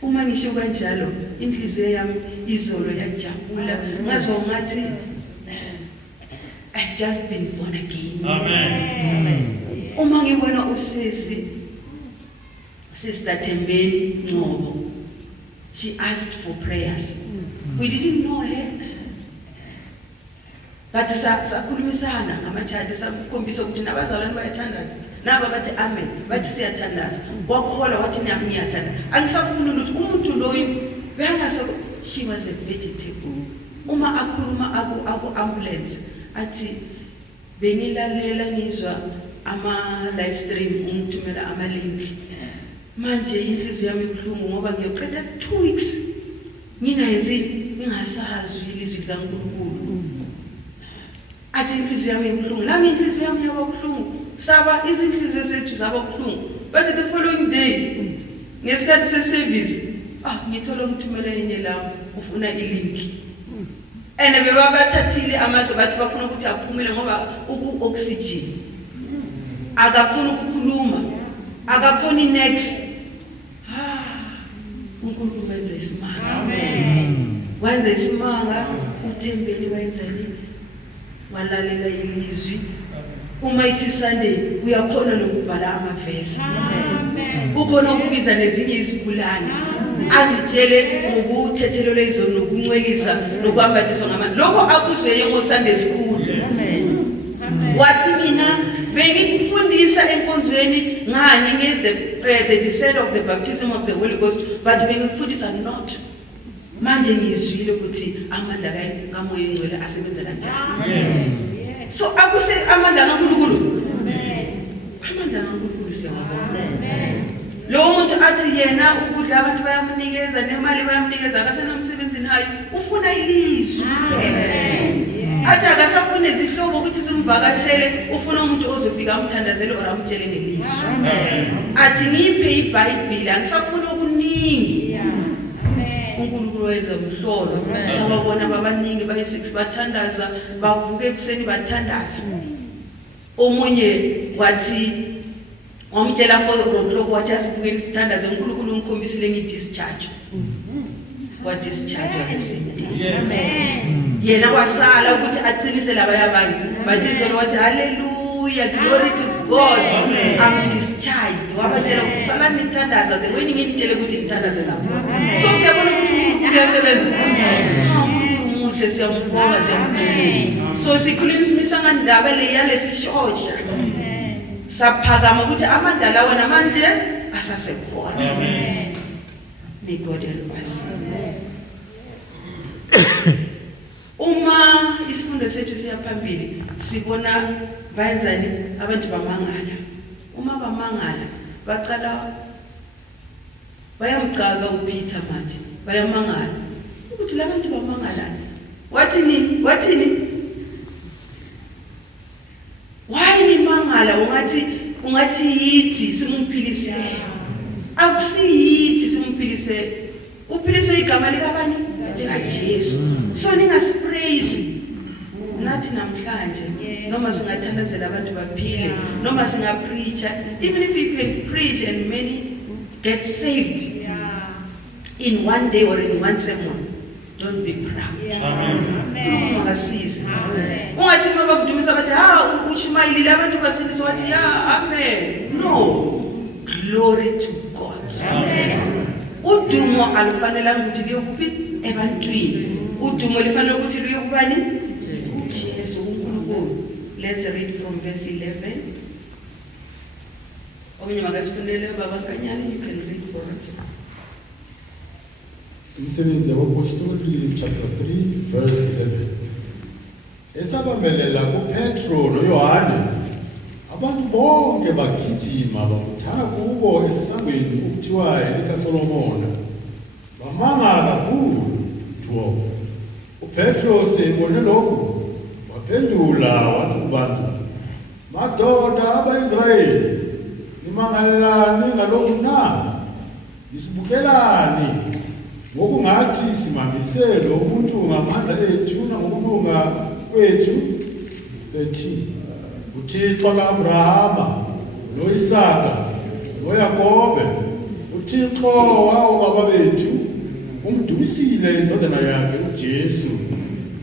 Uma ngisho kanjalo inhliziyo yami izolo yajabula ngazwa ngathi I've just been born again. Amen. uma ngibona usisi Sister Tembeni Ngobo, she asked for prayers. We didn't know her. But sakhulumisana ngamajaji sakukhombisa ukuthi nabazalwane bayathandaza. Naba bathi amen, bathi siyathandaza. Wakholwa wathi nami ngiyathanda. Angisafuni ukuthi umuntu loyo bengase she was a vegetable. Uma akhuluma aku ambulance athi bengilalela ngizwa ama live stream umthumela ama link. Manje inhliziyo yami ibuhlungu ngoba ngiyoceda 2 weeks ngingasazi ilizwi likaNkulunkulu. Athi inhliziyo yami ibuhlungu, nami inhliziyo yami yaba buhlungu. Saba izinhliziyo zethu zaba buhlungu. But the following day ngesikhathi se-service ngithola umthumela yenye lami ufuna ilink. And bebabathathile amaze bathi bafuna ukuthi aphumele ngoba oxygen akakhona ukukhuluma, akakhona next. uNkulunkulu wenza isimanga. Amen. Wenza isimanga, uThembeni wenzani? Walalela ilizwi. Uma ithi Sunday uyakhona nokubhala amavesi. Amen. Ukhona ukubiza nezinye izigulane. Azitshele ngokuthethelelwa izono nokuncwelisa nokwambathiswa ngamanzi. Lokho akuzweye ngoSunday school. Amen. Wathi mina bengikufundisa enkonzweni ngani the descent of the baptism of the Holy Ghost, but bengikufundisa not. Manje ngizwile ukuthi amandla kaMoya eNgcwele asebenza kanjani. So akuse amandla kaNkulunkulu. Amandla kaNkulunkulu siyawabona. Lo muntu athi yena ukudla abantu bayamnikeza nemali bayamnikeza akasenomsebenzi nayo ufuna ilizwi kuphela. Athi akasafuna izihlobo ukuthi simvakashele ufuna umuntu ozofika amthandazele or amtshele ngelizwi. Athi ngiphe iBhayibheli angisafuna okuningi. uNkulunkulu wenza umhlolo sababona babaningi bayi6 bathandaza bavuke ekuseni bathandaza. Omunye wathi wamtshela 4:00 wathi asivukeni sithandaze uNkulunkulu ungikhombisile ngidischarge. What discharge ngesinye. Amen. Yena wasala ukuthi aqinise laba yabanye. Bathi zona wathi hallelujah, glory to God. I'm discharged. Wabatshela ukuthi sala nithandaza the way ngitshele ukuthi ngithandaze lapho. So siyabona ukuthi uNkulunkulu uyasebenza. uNkulunkulu umuhle siyambonga siyamdumisa. So sikhulumisa ngandaba le yalesishosha. Saphakama ukuthi amandla lawo namandla asasekhona. Amen. May God help us. Uma isifundo sethu siyaphambili sibona bayenzani abantu bamangala. Uma bamangala baqala bayamcaka uPeter manje bayamangala ukuthi labantu bamangalana. Wathini? Why ni mangala ungathi yithi simuphiliseleyo. Akusiyithi simphilise. Uphilise igama likabani? LikaJesu. So ningaspraise. Nathi namhlanje noma singathandazela abantu baphile, noma singapreacha, even if you can preach and many get saved in one day or in one sermon, don't be proud. Amen. Makasize. Ungathi mama kudumisa bathi ushumayile abantu basindiswa wathi amen. No. Glory to God. Amen. Udumo alifanele ukuthi liyokuphi ebantwini. Udumo lifanele ukuthi liyokubani? uJesu uNkulunkulu. Let's read from verse 11. Omunye makasifundele baba Kanyane, you can read for us. Umsebenzi wabaPostoli chapter 3 verse 11. Esabambelela kuPetro noYohane, abantu bonke bagijima babuthana kubo esisangweni ukuthiwa likaSolomona. Bamangala kakhulu 12. uPetro sebone lokhu waphendula wathi kubantu, madoda abaIsrayeli, nimangalelani ngalokhu na? Nisibukelani ngokungathi simamisele umuntu ngamandla ethu nangokulunga kwethu? 13. uThixo kaAbrahama noIsaka noYakobe, uThixo wawo baba bethu umdumisile indodana yakhe uJesu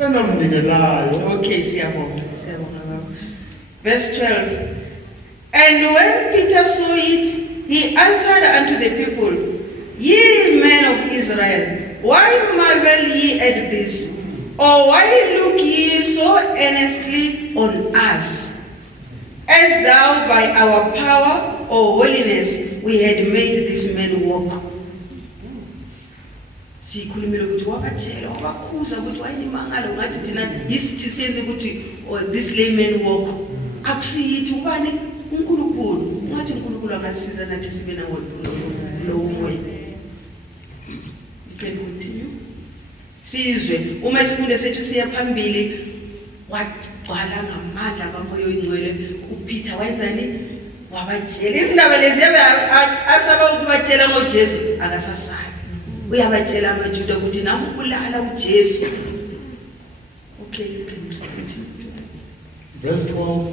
enamnikelayo. Okay, siyabonga baba. Verse 12. And when Peter saw it, he answered unto the people, Ye men of Israel, why marvel ye at this? Or why look ye so earnestly on us, as though by our power or holiness we had made this man walk? Sikhulumile ukuthi wabathela wabakhuza ukuthi wayinimangalo ngathi thina yisithi siyenze ukuthi this layman walk. Akusiyithi ubani uNkulunkulu, ngathi uNkulunkulu angasiza nathi sibe nawo lo moya. You can continue. Sizwe uma isifundo sethu siya phambili wagcwala ngamandla kaMoya oNgcwele. uPeter wenzani? Wabatshela izindaba lezi asaba ukubatshela ngoJesu akasasabi. Uyabatshela amaJuda ukuthi nami ubulala uJesu. Okay, you can continue. Verse 12.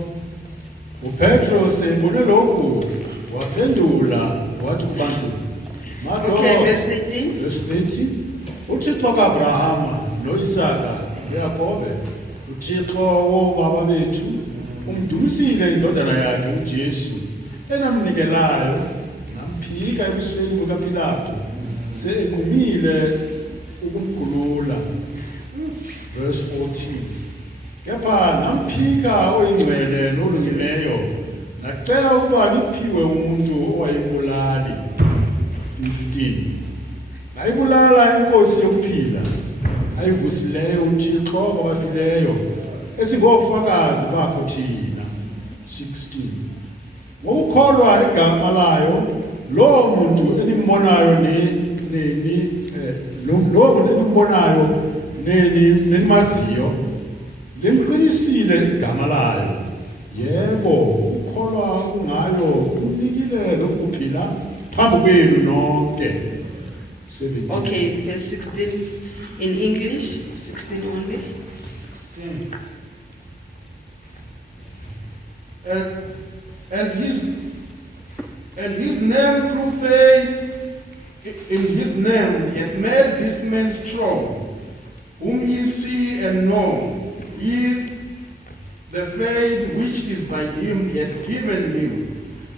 uPetro sembone lokhu waphendula wathi kubantu, Okay, verse 13. Verse 13. uThixo kaAbrahama noIsaka noYakobe, uThixo wobaba bethu, umdumisile indodana yakhe uJesu enamnikelayo namphika ebusweni bukaPilato seqhumile ukumkhulula. Verse 14. Kepha namphika oyingcwele nolungileyo, nacela ukuba liphiwe umuntu owayibulali. 15. Ayibulala inkosi yokuphila, ayivusileyo uThixo wabafileyo, esingofakazi bakho thina. 16. Ngokukholwa igama layo, lo muntu enimbonayo nenimaziyo, limqinisile igama layo. Yebo, ukukholwa kungayo kunikile lokuphila phambi kwenu nonke. 17. Okay, verse 16 in English, 16 only. And his name through faith in his name had made this man strong, whom ye see and know, ye the faith which is by him yet given him,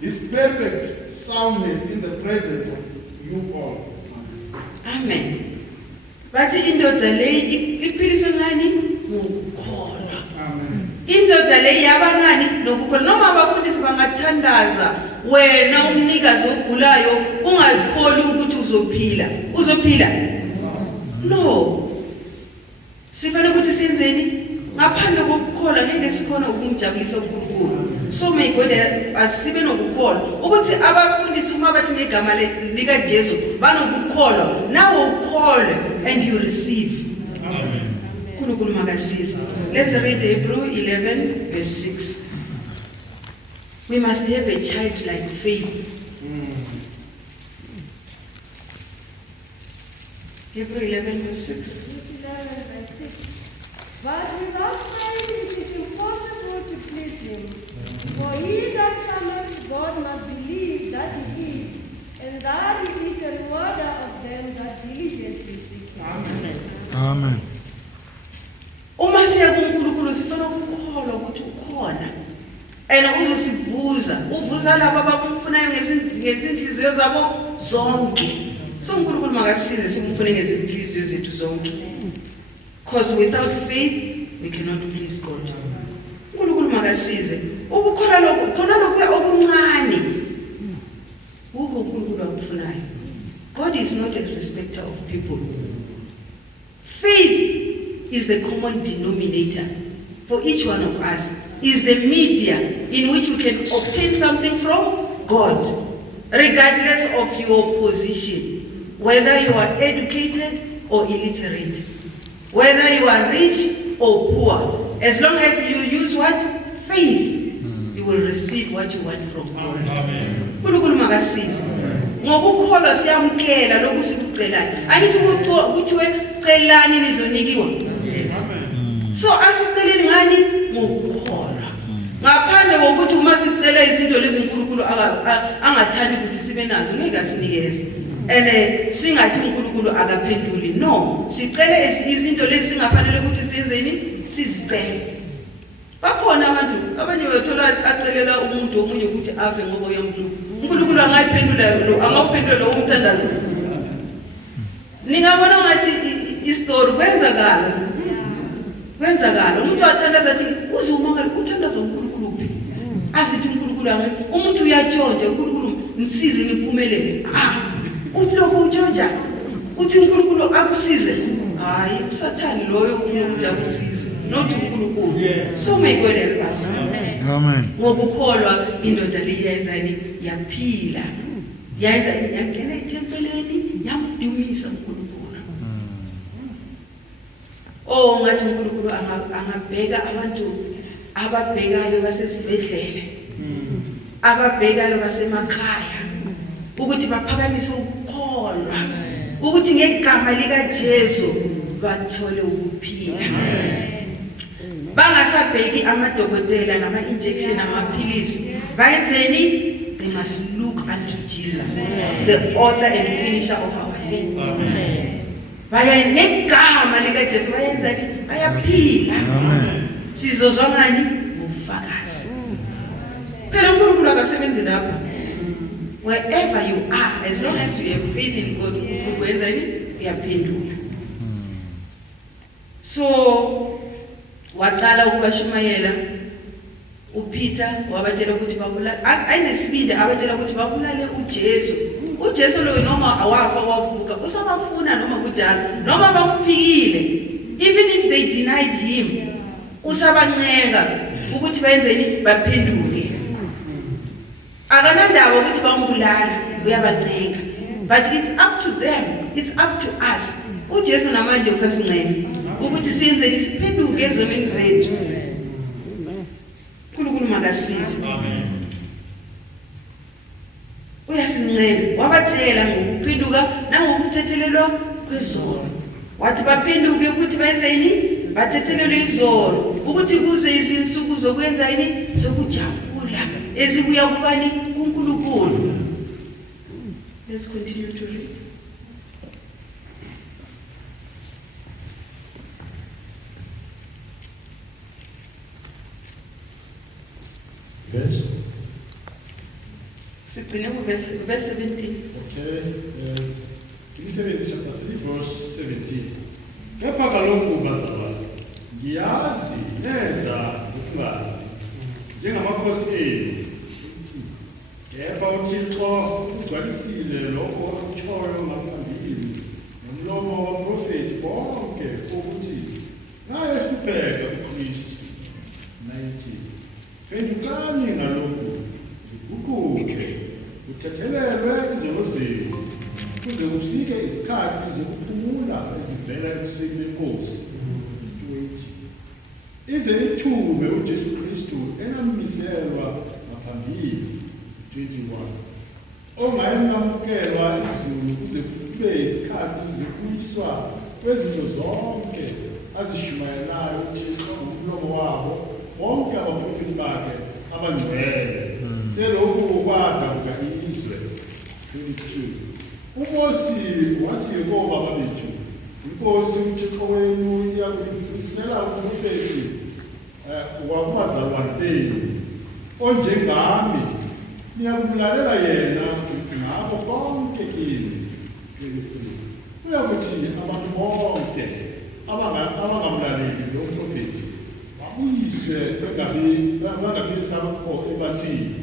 this perfect soundness in the presence of you all. Amen. Bathi indoda le iphiliswe ngani? Ngokukholwa. Amen. Indoda le yabanani nokukholwa. Noma abafundisi bangathandaza wena umnikazi ogulayo ungayikholi ukuthi uzophila. Uzophila? No. Sifana ukuthi senzeni? Ngaphandle kokukholwa ngeke sikhona ukumjabulisa uNkulunkulu. So may God asibe nokukholwa ukuthi abafundisi uma bathi ngegama lika Jesu banokukholwa, nawe ukholwe and you receive. Amen. UNkulunkulu makasize. Let's read Hebrew 11 verse 6. We must have a childlike faith. Hebrew 11 verse 6. 11 verse 6. But without faith it is impossible to please him. For he that cometh to God must believe that he is, and that he is a rewarder of them that diligently seek him. Amen. Amen. Uma siya kuNkulunkulu sifuna ukukholwa ukuthi ukhona. And uzosivuza, uvuza labo abamfunayo ngezinhliziyo zabo zonke. So uNkulunkulu makasize simfune ngezinhliziyo zethu zonke. Because without faith we cannot please God. uNkulunkulu makasize. Ukukholwa lokho khona lokuya okuncane. Ukho uNkulunkulu akufunayo. God is not a respecter of people. Faith is the common denominator for each one of us. Is the media in which we can obtain something from God, regardless of your position, whether you are educated or illiterate, whether you are rich or poor. As long as you use what? Faith, you will receive what you want from God. UNkulunkulu makasize. Ngokukholwa siyamkela lokhu sikucelayo. Angithi kuthiwe celani nizonikiwa. So asiceleni ngani? Ngokukholwa. Ngaphandle kokuthi uma sicela izinto lezi uNkulunkulu angathandi ukuthi sibe nazo ngeke asinikeze. Singathi uNkulunkulu akaphenduli. No, sicela izinto lezi singafanele ukuthi siyenzeni? Sizicela. bakhona abantu abanye uyothola acelela umuntu omunye ukuthi ave ngoba uNkulunkulu angayiphendula lo angawuphendula lo umthandazo. Ningabona ngathi istory kwenzakala umuntu wathandaza athi uzumangala uthandaza uNkulunkulu uphi asithi uNkulunkulu umuntu uyatshontsha uNkulunkulu msize niphumelele uthi lokho utshontsha uthi uNkulunkulu akusize hayi usathani loyo ufuna ukuthi akusize not uNkulunkulu. So may God help us. Amen. Ngokukholwa indoda leyenzani yaphila yenzani yangena etempeleni yamdumisa uNkulunkulu. Ngathi uNkulunkulu angabheka abantu ababhekayo basesibedlele ababhekayo basemakhaya ukuthi baphakamise ukukholwa ukuthi ngegama lika Jesu bathole ukuphila. Bangasabheki amadokotela nama injection amaphilisi bayenzeni they must look unto Jesus the author and finisher of our faith. Baya ngegama lika Jesu bayenzani bayaphila. Sizozwa ngani ngobufakazi. Phela uNkulunkulu akasebenzi lapha. Wherever you are, as long as you have faith in God, ukwenzani uyaphendula. So waqala ukubashumayela uPeter wabatshela ukuthi babulala ayinesibindi abatshela ukuthi babulale uJesu. uJesu lo noma awafa wavuka usabafuna noma kunjalo noma bamphikile even if they denied him usabancenga ukuthi bayenzeni baphendule. Akanandaba ukuthi bambulala uyabancenga but it's up to them, it's up to us. uJesu namanje usasincenga ukuthi siyenzeni siphenduke ezonweni zethu. uNkulunkulu makasize. Uyasincenga wabatshela ngokuphenduka nangokuthethelelwa kwezono. Wathi baphenduke ukuthi benzeni bathethelelwe izono ukuthi kuze izinsuku zokwenzani zokujabula ezibuya kubani kuNkulunkulu. Let's continue to read. Verse? Verse 17. Okay. In 17 chapter 3 verse 17. Kepha kaloku bazalwane ngiyazi neza ukungazi njengamakhosi enu kepha uThixo ugcwalisile lokho akutshoyo ngaphambili nomlomo waprofeti bonke ukuthi nayehlupheka uKristu 19. Phendukani ngalokhu uquke uthethelelwe izono zenu kuze kufike isikhathi zokuphumula ezivela ebusweni benkosi 20. Ize ithume uJesu Kristu enamiselwa ngaphambili 21. Ongayengamukelwa izulu kuze kube isikhathi zokuyiswa kwezinto zonke azishumayelayo uThixo ngomlomo wabo bonke abaprofeti bakhe abangcwele selokhu kwadabuka izwe 22. uMosi wathi kubaba bethu inkosi uThixo wenu iyakulifisela uprofeti wakubazalwane benu onjengami niyakumlalela yena ngakho konke kini 23. Uyakuthi abantu bonke abangamlaleli lo profeti babuyiswe bangabi sakho ebantwini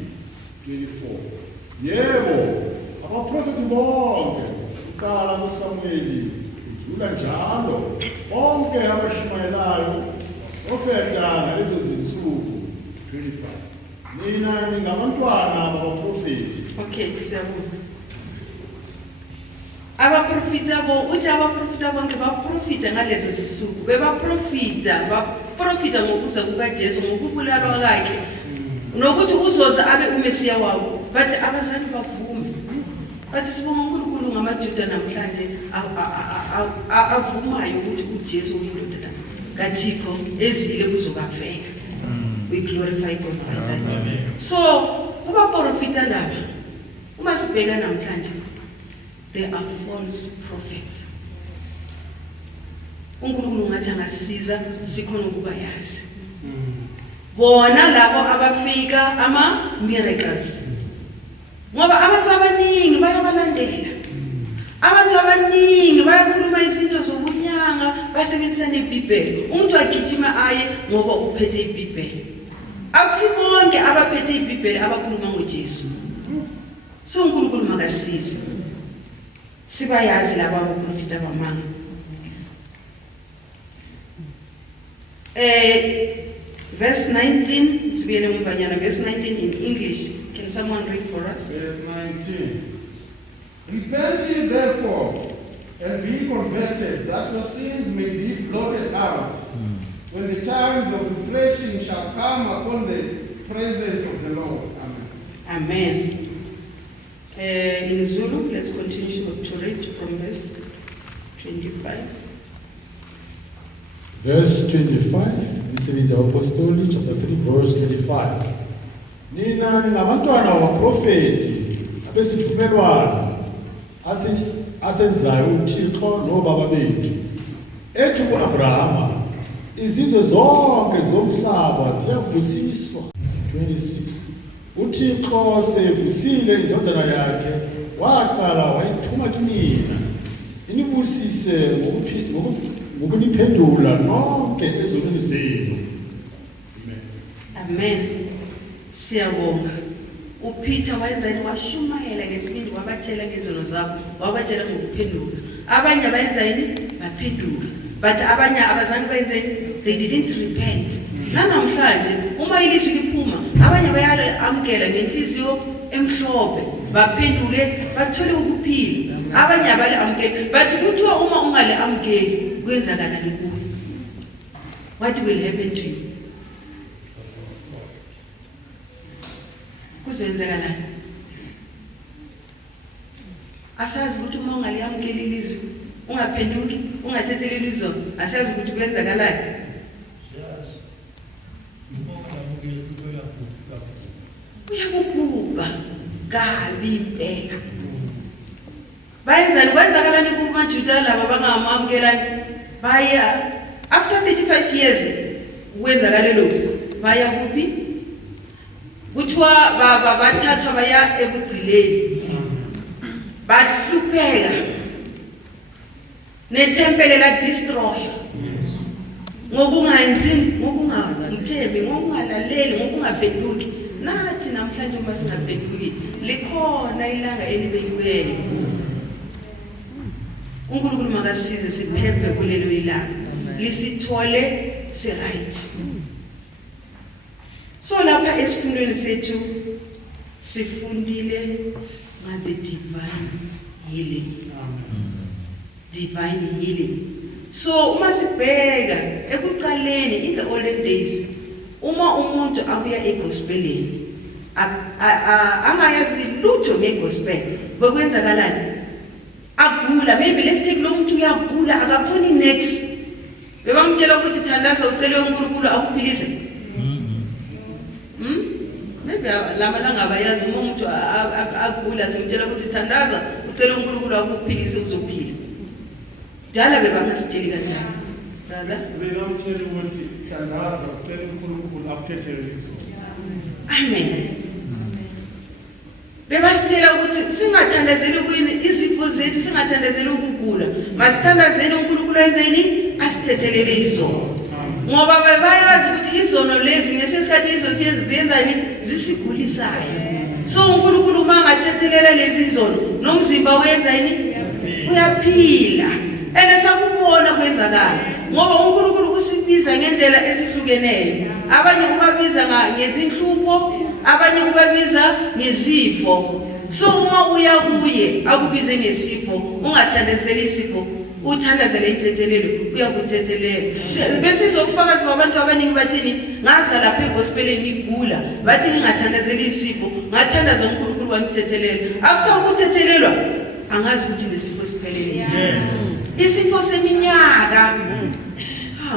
24. Yebo abaprofeti bonke uqala kuSamueli udlula njalo bonke abashumayelayo profeta ngalezo zinsuku 25. Nina ningabantwana babaprofeti. Okay, siyabona. Abaprofita uthi abaprofita bonke baprofita ngalezo zisuku baprofita ngokuza kukaJesu ngokubulalwa kwakhe nokuthi uzoza abe uMesiya wabo bathi abazali bavume bathi sibonga uNkulunkulu ngamaJuda namhlanje avumayo ukuthi uJesu uyindodana kaThixo ezile kuzobavela. We glorify God by that. So kuba profita laba uma sibheka namhlanje there are false prophets. uNkulunkulu ngathi angasiza sikhona ukuba yazi. bona labo abafika ama-miracles. Ngoba abantu abaningi bayabalandela. Abantu abaningi bayakhuluma izinto zokunyanga basebenzisa neBhayibheli. Umuntu agijima aye ngoba uphethe iBhayibheli. Akusibonke abaphethe iBhayibheli abakhuluma ngoJesu. So uNkulunkulu makasize. Sibayazi laba abaprofita bamanga. Verse 19, verse 19 in English. Can someone read for us? Verse 19. Repent ye therefore, and be converted, that your sins may be blotted out, when the times of refreshing shall come upon the presence of the Lord. Amen. Amen. In Zulu, let's continue to read from verse 25. Verse 25, imisebenzi yabapostoli, chapter 3, verse 25. Nina ningabantwana waprofeti abesithumelwano asenzayo uThixo nobaba bethu. Ethi ku-Abrahama, izizwe zonke zomhlaba ziyabusiswa. 26. uThixo sevusile indodana yakhe, waqala wayithuma kinina, inibusise ngokuniphendula nonke ezonweni zenu. Amen. Siyabonga. uPeter wayenzani washumayela ngesibindi wabatshela ngezono zabo, wabatshela ngokuphenduka. Abanye abayenzani baphenduka, but abanye abazange benzeni, they didn't repent. Namhlanje uma ilizwi liphuma, abanye bayalamkela ngenhliziyo emhlophe, baphenduke bathole ukuphila. Abanye abalamkeli, but kuthiwa uma ungale amkeli kwenzakalani kuwe? What will happen to you? Kuzenzakalani? Asazi ukuthi uma ungaliyamkeli ilizwi, ungaphenduki, ungathatheli ilizwi, asazi ukuthi kwenzakalani. Uyakubhubha kabi impela. Bayenzani kwenzakalani kumaJuda laba bangamamkela? Baya after 35 years kwenzakale lokho. Baya kuphi? Kuthiwa bathathwa baya ebugcileni. Bahlupheka. Nethempele la destroy. Ngokungamthembi, ngokungalaleli, ngokungaphenduki. Nathi namhlanje uma singaphenduki, likhona ilanga elibekiweyo. uNkulunkulu makasize siphephe kulelo ilanga. Lisithole right. So lapha esifundweni sethu sifundile the divine healing. Divine healing. So uma sibheka ekuqaleni in the olden days, uma umuntu abuya egospelini angayazi lutho ngegospel, bekwenzakalani? Agula, maybe let's take lo muntu uyagula akakhona next. Bebamtshela ukuthi thandaza ucele uNkulunkulu akuphilise. Maybe lamalanga abayazi uma umuntu agula simtshela ukuthi thandaza ucele uNkulunkulu akuphilise uzophila. Dala bebangasitsheli kanjani. Brother? Bebamtshela ukuthi thandaza ucele uNkulunkulu akuthethelele. Amen. Bebasitshela ukuthi singathandazeli kuyini izifo zethu, singathandazeli ukugula. Masithandazeni uNkulunkulu enzeni asithethelele izono. Ngoba bebayazi ukuthi izono lezi ngesikhathi izo siyenzani zisigulisayo. So uNkulunkulu mangathethelela lezi izono nomzimba wenzani uyaphila. Sakubona kwenzakala. Ngoba uNkulunkulu usibiza ngendlela ezihlukeneyo. Abanye ubabiza ngezinhlupho, abanye ubabiza ngezifo. So uma uya kuye akubize ngesifo, ungathandazeli isifo, uthandazele ithethelelo, uyakuthethelela. Besizokufakazi babantu abaningi bathini ngaza lapha egospeleni igula, bathi ngingathandazeli isifo, ngathandaza uNkulunkulu wangitethelela. After ukuthethelelwa angazi ukuthi lesifo siphelele. Isifo seminyaka.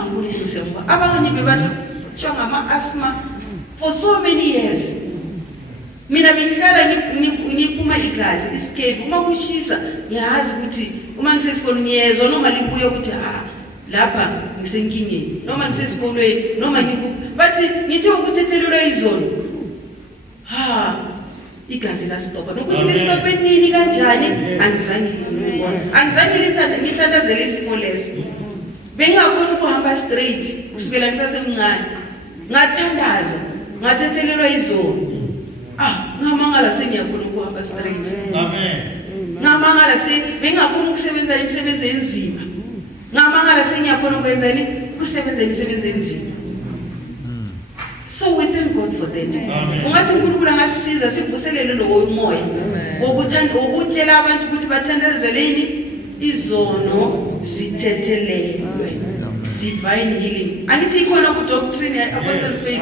uNkulunkulu siyambonga. Abanye bebathi ngama asthma for so many years. Mina bengihlala ngiphuma igazi iskhevu uma kushisa ngiyazi ukuthi uma ngisesikole ngiyezwa noma libuye ukuthi lapha ngisenkingeni noma ngisesikolweni noma bathi ngithe ukuthethelelwa izono igazi la stopa nokuthi listope nini kanjani angizange ngithandazele isimo leso bengakhona ukuhamba straight kusukela ngisasemncane ngathandaza ngathethelelwa izono ngamangala sengiyakhona ukuhamba straight ngamangala bengakhona ukusebenza imisebenzi enzima ngamangala sengiyakhona ukwenzani ukusebenza imisebenzi enzima. So we thank God for that. Ungathi uNkulunkulu angasisiza sivuselele lo moya wokutshela abantu ukuthi bathandazeleni izono zithethelelwe. Divine healing. Angithi ikhona ku doctrine ya Apostle Faith.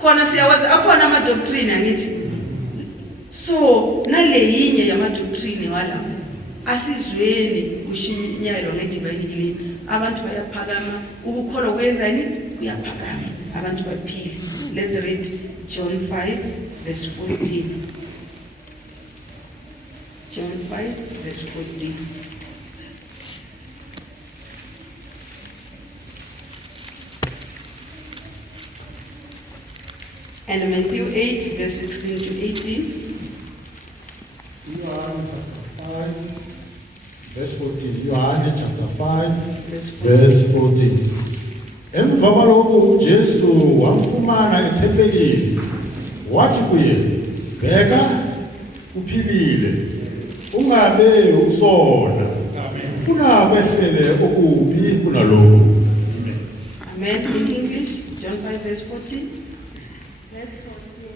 Khona siyawazi akhona ama doctrine angithi. So nale yinye yama doctrine wala asizweni kushinyayelwa nge divine healing. Abantu bayaphakama ukukholwa kwenzani kuyaphakama. Abantu baphile. Let's read John 5 verse 14. John 5 verse 14. And Matthew 8 verse 16 to 18. Verse 14. Yohane chapter 5 verse 14. Emva kwalokho uJesu wamfumana ethempelini wathi kuye, "Bheka uphilile, ungabe usona. Ufuna kwehlele okubi kunalokho." Amen. In English, John 5 verse 14. Verse 14.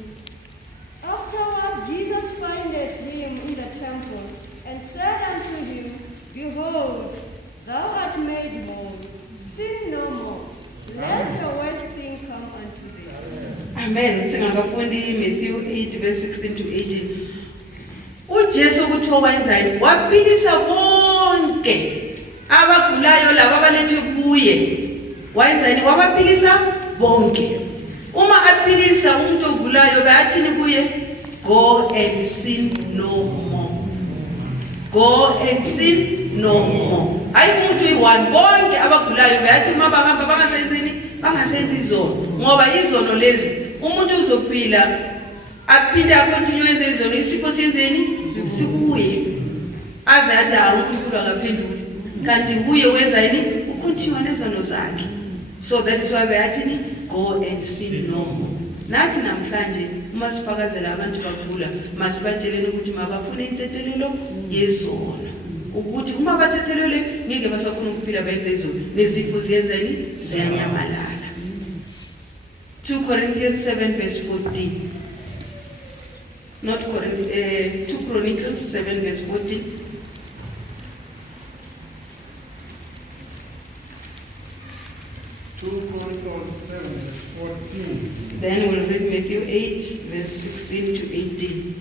Afterward, Jesus findeth him in the temple, and said unto him, Behold, thou art made whole. Sin no more, lest the worst thing come unto thee. Amen. Singabafundi Matthew 8 verse 16 to 18. uJesu kuthiwa wenzani? Waphilisa bonke abagulayo laba abalethwe kuye. Wenzani? Wabaphilisa bonke. Uma aphilisa umuntu ogulayo bayathini kuye? Go and sin no more. Go and sin no more. Ayikho umuntu uyi-one bonke abagulayo bayathi uma bahamba bangasenzini? Bangasenzi izono. Ngoba izono lezi umuntu uzophila aphinde akontinue enze izono isifo siyenzeni? Sibuye. Aze athi uNkulunkulu akaphenduli. Kanti kuye wenzani? Ukontinue nezono zakhe. So that is why bayathini? Go and sin no more. Nathi namhlanje uma sifakazela abantu bagula masibatsheleni ukuthi mabafune intethelelo yezono. Ukuthi uma bathethelele ngeke basakhona ukuphila benze izono. Nezifo ziyenzani? Ziyanyamalala. 2 Corinthians 7 verse 14. Not 2 Chronicles 7 verse 14. Then we'll read Matthew 8 verse 16 to 18.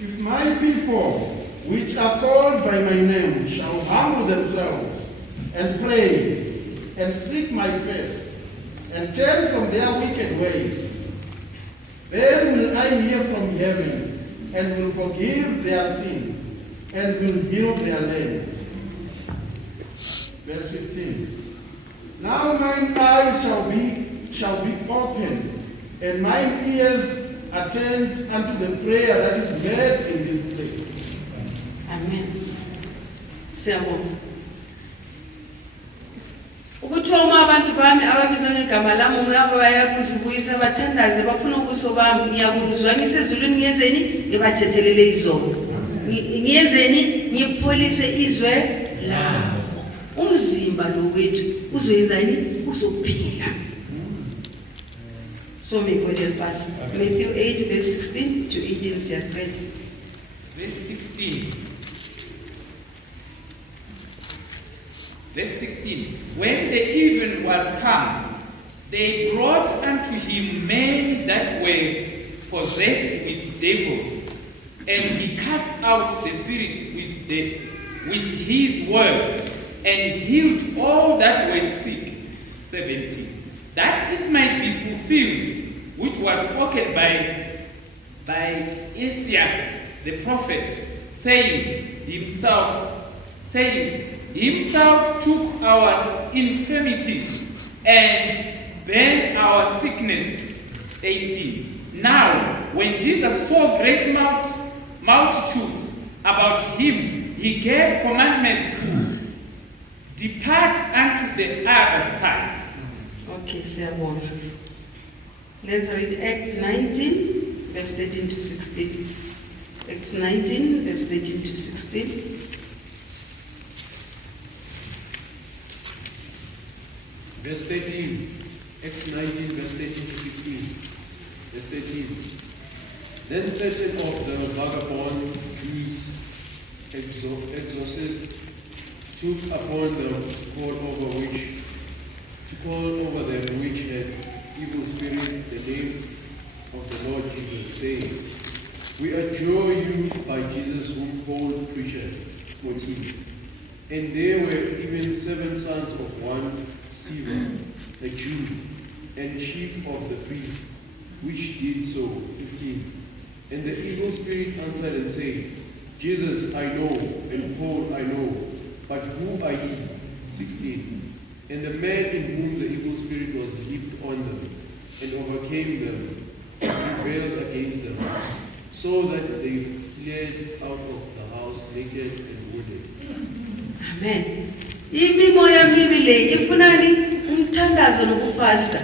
If my people, which are called by my name, shall humble themselves and pray and seek my face and turn from their wicked ways, then will I hear from heaven and will forgive their sin and will heal their land. Verse 15. Now mine eyes shall be opened and mine ears attend unto the prayer that is made in this place. Amen. Siyabonga. Ukuthiwa uma abantu bami ababizwa ngegama lami uma bayakuzibuyisa bathandaze bafuna ubuso bami ngiyakuzwa ngisezulwini ngiyenzeni ngibathethelele izono. Ngiyenzeni ngipholise izwe labo. Umzimba lo wethu uzoyenzani? Uzophila. So may God help us. Matthew 8 verse 16 to 18 siyaqeda. Verse 16. Verse 16. When the even was come, they brought unto him men that were possessed with devils, and he cast out the spirits with his word, and healed all that were sick. 17. That it might be fulfilled, which was spoken by Isaiah the prophet, saying himself took our infirmities and bare our sickness. 18. Now, when Jesus saw great multitudes about him, he gave commandments to depart unto the other side. Okay, siyabonga. Let's read Acts 19, verse 13 to 16. Acts 19, verse 13 to 16. Verse 13. Acts 19, verse 13 to 16. Verse 13. Then certain of the vagabond Jews, exorcists, took upon them to call over them which had evil spirits the name of the Lord Jesus, saying, We adjure you by Jesus whom Paul preached. 14. And there were even 7 sons of one Sceva, a Jew, and chief of the priests, which did so. 15. And the evil spirit answered and said, Jesus I know, and Paul I know, but who are ye? 16. And the man in whom the evil spirit was leaped on them, and overcame them, and prevailed against them, so that they fled out of the house naked and wounded. Amen. Imimoya mibi le ifunani umthandazo nokufasta.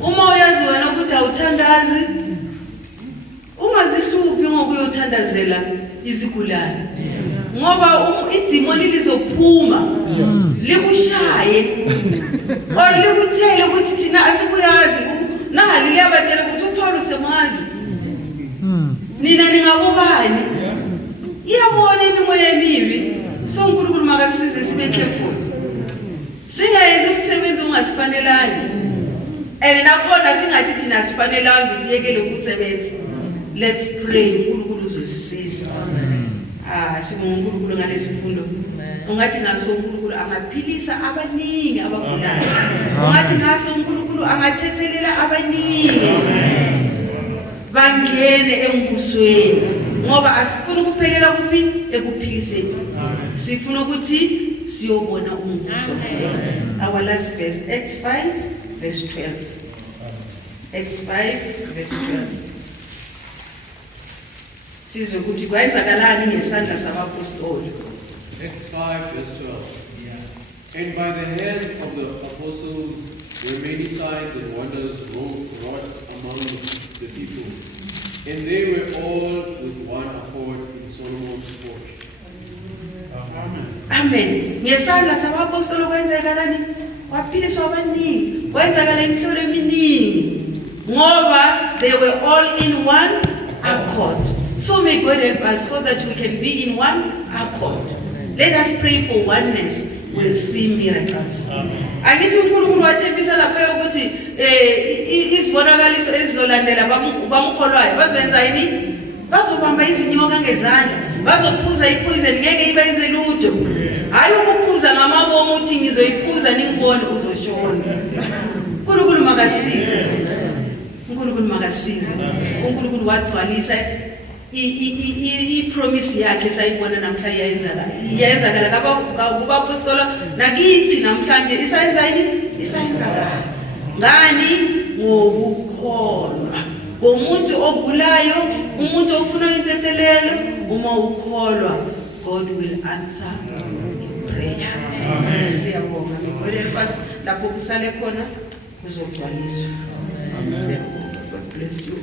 Uma uyazi wena ukuthi awuthandazi, ungazihluphi ngokuyothandazela izigulane. Ngoba idimoni lizophuma likushaye. Or likuthele ukuthi thina asikuyazi nali liyabatshela ukuthi uPaul semazi. Nina ningabobani? Iyabona imimoya emibi. So uNkulunkulu makasize sibe careful. Singayenzi umsebenzi ongasifanelayo. And nakhona singathi thina asifanelanga siyekele ukusebenza. Let's pray uNkulunkulu uzosisiza. Sibonga uNkulunkulu ngalesifundo. Ungathi ngaso uNkulunkulu amaphilisa abaningi abagulayo. Ungathi ngaso uNkulunkulu angathethelela abaningi. Bangene embusweni. Ngoba asifuna ukuphelela kuphi ekuphiliseni. Sifuna ukuthi siyobona umbuso. Our last verse, Acts 5 verse 12. Acts 5 verse 12. Sizwe ukuthi kwenzakalani ngesandla sabapostoli. Acts 5 verse 12. And by the hands of the apostles were many signs and wonders wrought among the people. And they were all with one accord in Solomon's porch. Amen. Ngesandla sabapostoli kwenzakalani? Kwaphiliswa abaningi. Kwenzakala imhlolo eminingi. Ngoba they were all in one accord. So may God help us so that we can be in one accord. Let us pray for oneness. We'll see miracles. Angithi uNkulunkulu wathembisa lapha ukuthi izibonakaliso ezizolandela bamkholwayo bazoyenza yini? Bazobamba izinyoka ngezandla, bazophuza ipoison ngeke ibenze lutho. Hayi ukuphuza ngamabomo uthi ngizoyiphuza ningibone uzoshona. uNkulunkulu makasize. uNkulunkulu makasize. uNkulunkulu wagcwalisa i-promise yakhe sayibona namhlanje iyenzakala kubapostola nakithi namhlanje isayenzakala. Ngani? Ngokukholwa. Ngomuntu ogulayo, umuntu ofuna intethelelo, uma ukholwa, God will answer prayers. Siyabonga. God help us lapho kusale khona kuzogcwaliswa. Siyabonga. God bless you all.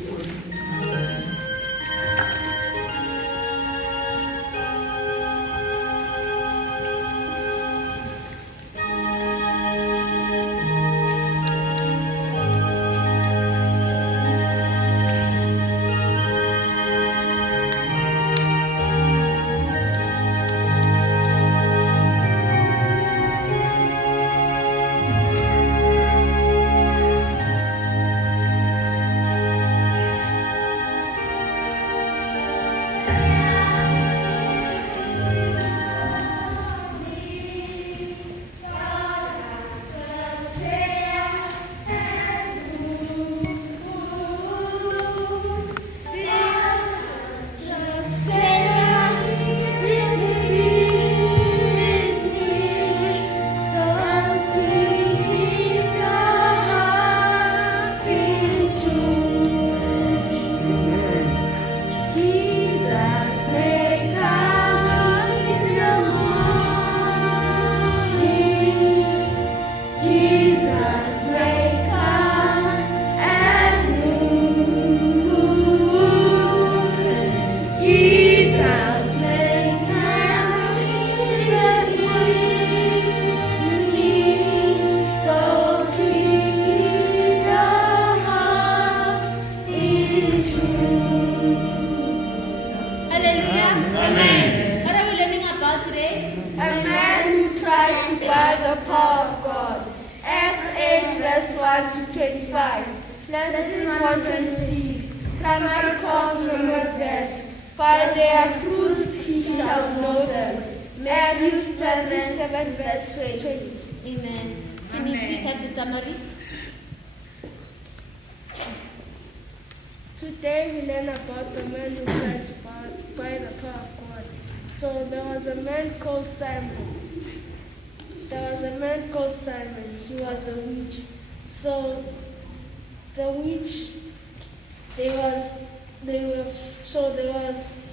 to by the power of God. Acts 8 verse 1 to 25. Lesson 126. Primary cause remembered verse. By their fruits he shall know them. Matthew 7 verse 20. Amen. Can we please have the summary? Today we learn about the man who tried to buy the power of God. So there was a man called Simon. He was a witch. So the witch, there was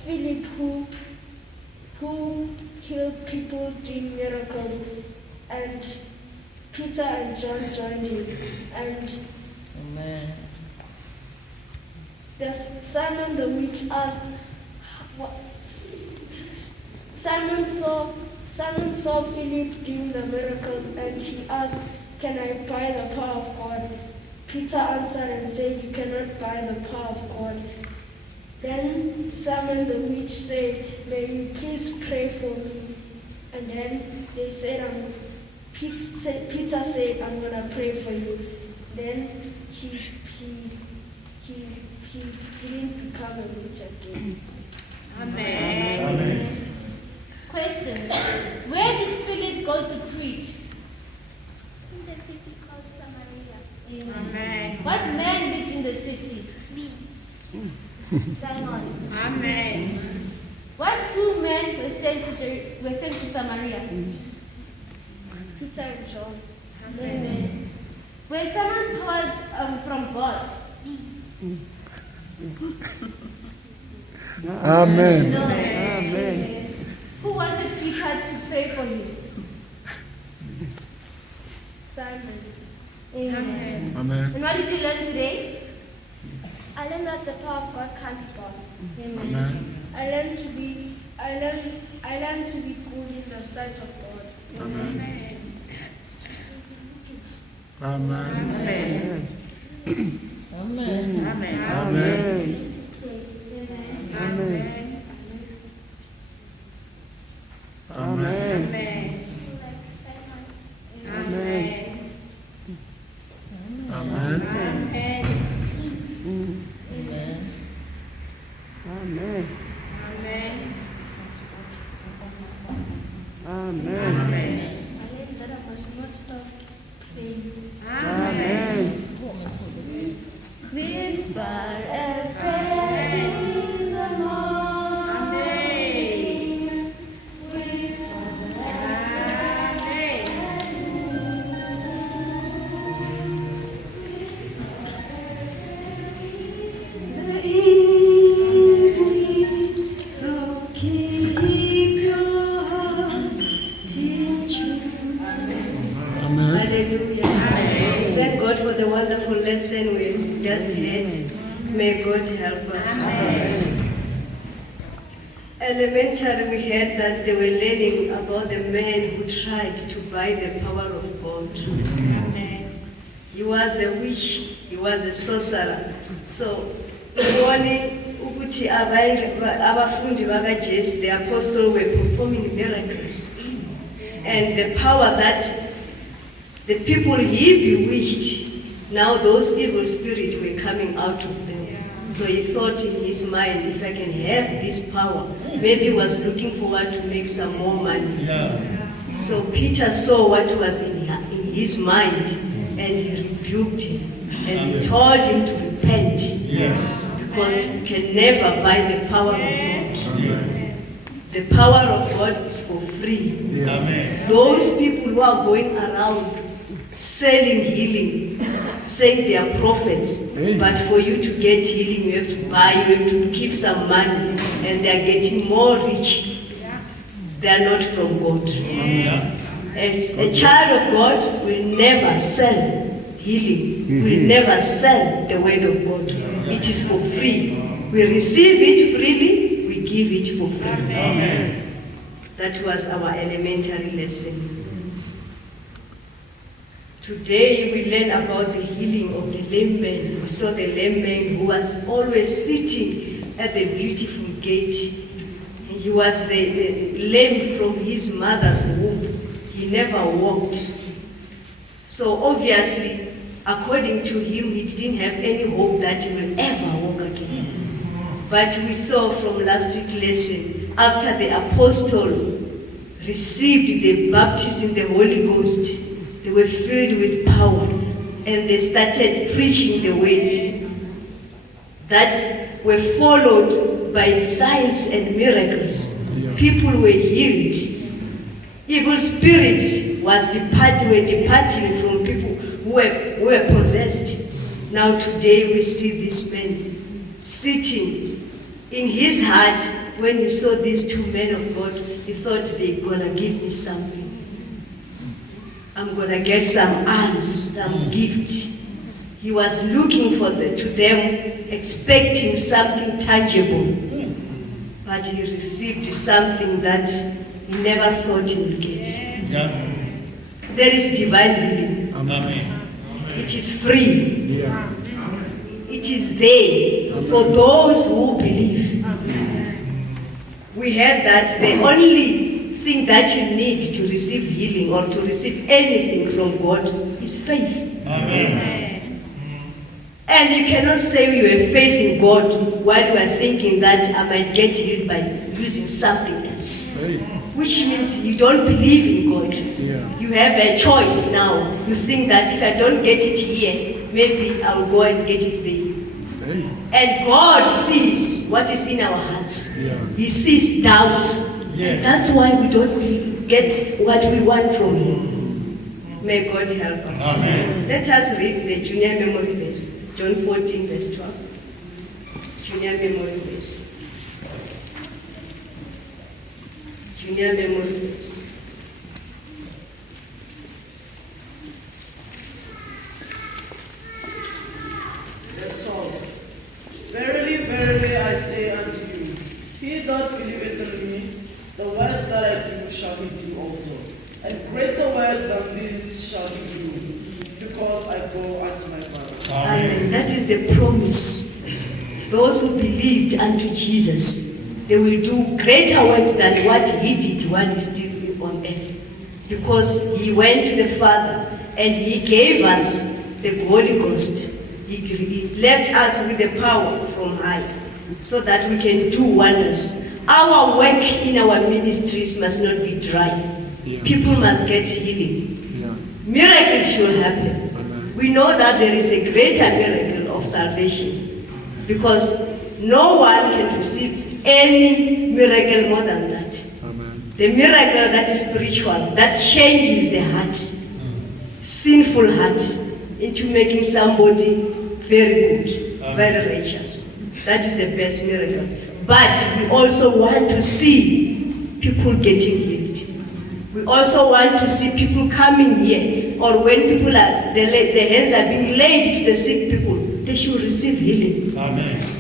Philip who healed people doing miracles, and Peter and John joined him. And Simon the witch asked, Simon saw Philip doing the miracles, and he asked, "Can I buy the power of God?" Peter answered and said, "You cannot buy the power of God." Then Simon the witch said, "May you please pray for me?" And then they said, Peter said, "I'm gonna pray for you." Then he didn't become a witch again. Amen. Question. Where did Philip go to preach? In the city called Samaria. Amen. What man lived in the city? Me. Simon. Amen. What two men were sent to Samaria? Peter and John. Amen. Were someone's powers from God? Amen. No. Amen. Who wanted Peter to pray for you? Simon. Amen. Amen. And what did you learn today? I learned that the power of God can't be bought. Amen. I learned to be good in the sight of God. Amen. Amen. Amen. Amen. Amen. Amen. Amen. I learned that I must not stop praying. Amen. Whisper a prayer in the morning. Whisper The evening, so keep your heart in tune. Hallelujah. Thank God for the wonderful lesson we just had. May God help us. Elementary, we heard that they were learning about the man who tried to buy the power of God. He was a witch, he was a sorcerer. So, ukuthi abafundi bakaJesu, the apostles were performing miracles. And the power that the people he bewitched, now those evil spirits were coming out of them. So he thought in his mind, if I can have this power, maybe he was looking forward to make some more money. So Peter saw what was in his mind, and he rebuked him, and he told him to repent, because you can never buy the power of God. The power of God is for free. Those people who are going around selling healing, saying they are prophets, but for you to get healing, you have to buy, you have to give some money, and they are getting more rich. They are not from God. As a child of God will never sell healing, will never sell the word of God. It is for free. We receive it freely, we give it for free. That was our elementary lesson. Today we learn about the healing of the lame man. We saw the lame man who was always sitting at the beautiful gate. He was the lame from his mother's womb. He he never walked. So obviously, according to him, he didn't have any hope that he will ever walk again. But we saw from last week's lesson, after the apostle received the baptism in the Holy Ghost, they were filled with power and they started preaching the word that were followed by signs and miracles. People were healed. Evil spirits were departing from people who were possessed. Now today we see this man sitting in his heart. When he saw these two men of God, he thought they're gonna give me something. I'm gonna get some alms, some gift. He was looking to them, expecting something tangible, but he received something that he never thought he would get. There is divine healing. Amen. It is free. It is there for those who believe. We heard that the only thing that you need to receive healing or to receive anything from God is faith. Amen. And you cannot say you have faith in God while you are thinking that I might get healed by using something else. Which means you don't believe in God. You have a choice now. You think that if I don't get it here, maybe I will go and get it there. And God sees what is in our hearts. He sees doubts. And that's why we don't get what we want from Him. May God help us. Amen. Let us read the junior memory verse, John 14, verse 12. Junior memory verse. Junior memory verse. Verse 12. Verily, verily, I say unto you, he that believeth in me, the works that I do shall he do also, and greater works than these shall he do, because I go unto my Father. Amen. That is the promise. Those who believed unto Jesus, they will do greater works than what He did while He still on earth. Because He went to the Father and He gave us the Holy Ghost. He left us with the power from high so that we can do wonders. Our work in our ministries must not be dry. People must get healing. Miracles should happen. We know that there is a greater miracle of salvation because no one can receive any miracle more than that. The miracle that is spiritual, that changes the heart, sinful heart, into making somebody very good, very righteous. That is the best miracle. But we also want to see people getting healed. We also want to see people coming here, or when people are, the hands are being laid to the sick people, they should receive healing. Amen.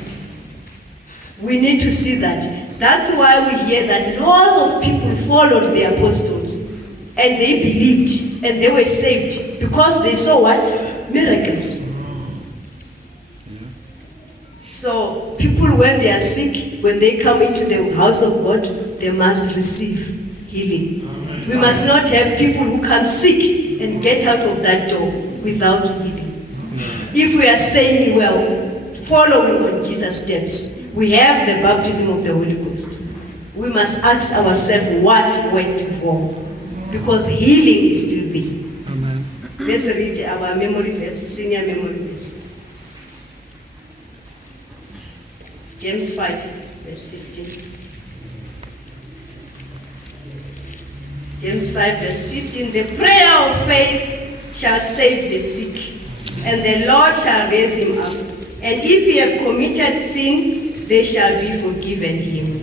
We need to see that. That's why we hear that lots of people followed the apostles and they believed and they were saved because they saw what? Miracles. So people, when they are sick, when they come into the house of God, they must receive healing. We must not have people who come sick and get out of that door without healing. If we are saying, well, following on Jesus' steps, we have the baptism of the Holy Ghost. We must ask ourselves what went wrong, because healing is still there. Amen. Let's read our memory verse, senior memory verse. James 5, verse 15. James 5, verse 15. The prayer of faith shall save the sick, and the Lord shall raise him up. And if he have committed sin, they shall be forgiven him.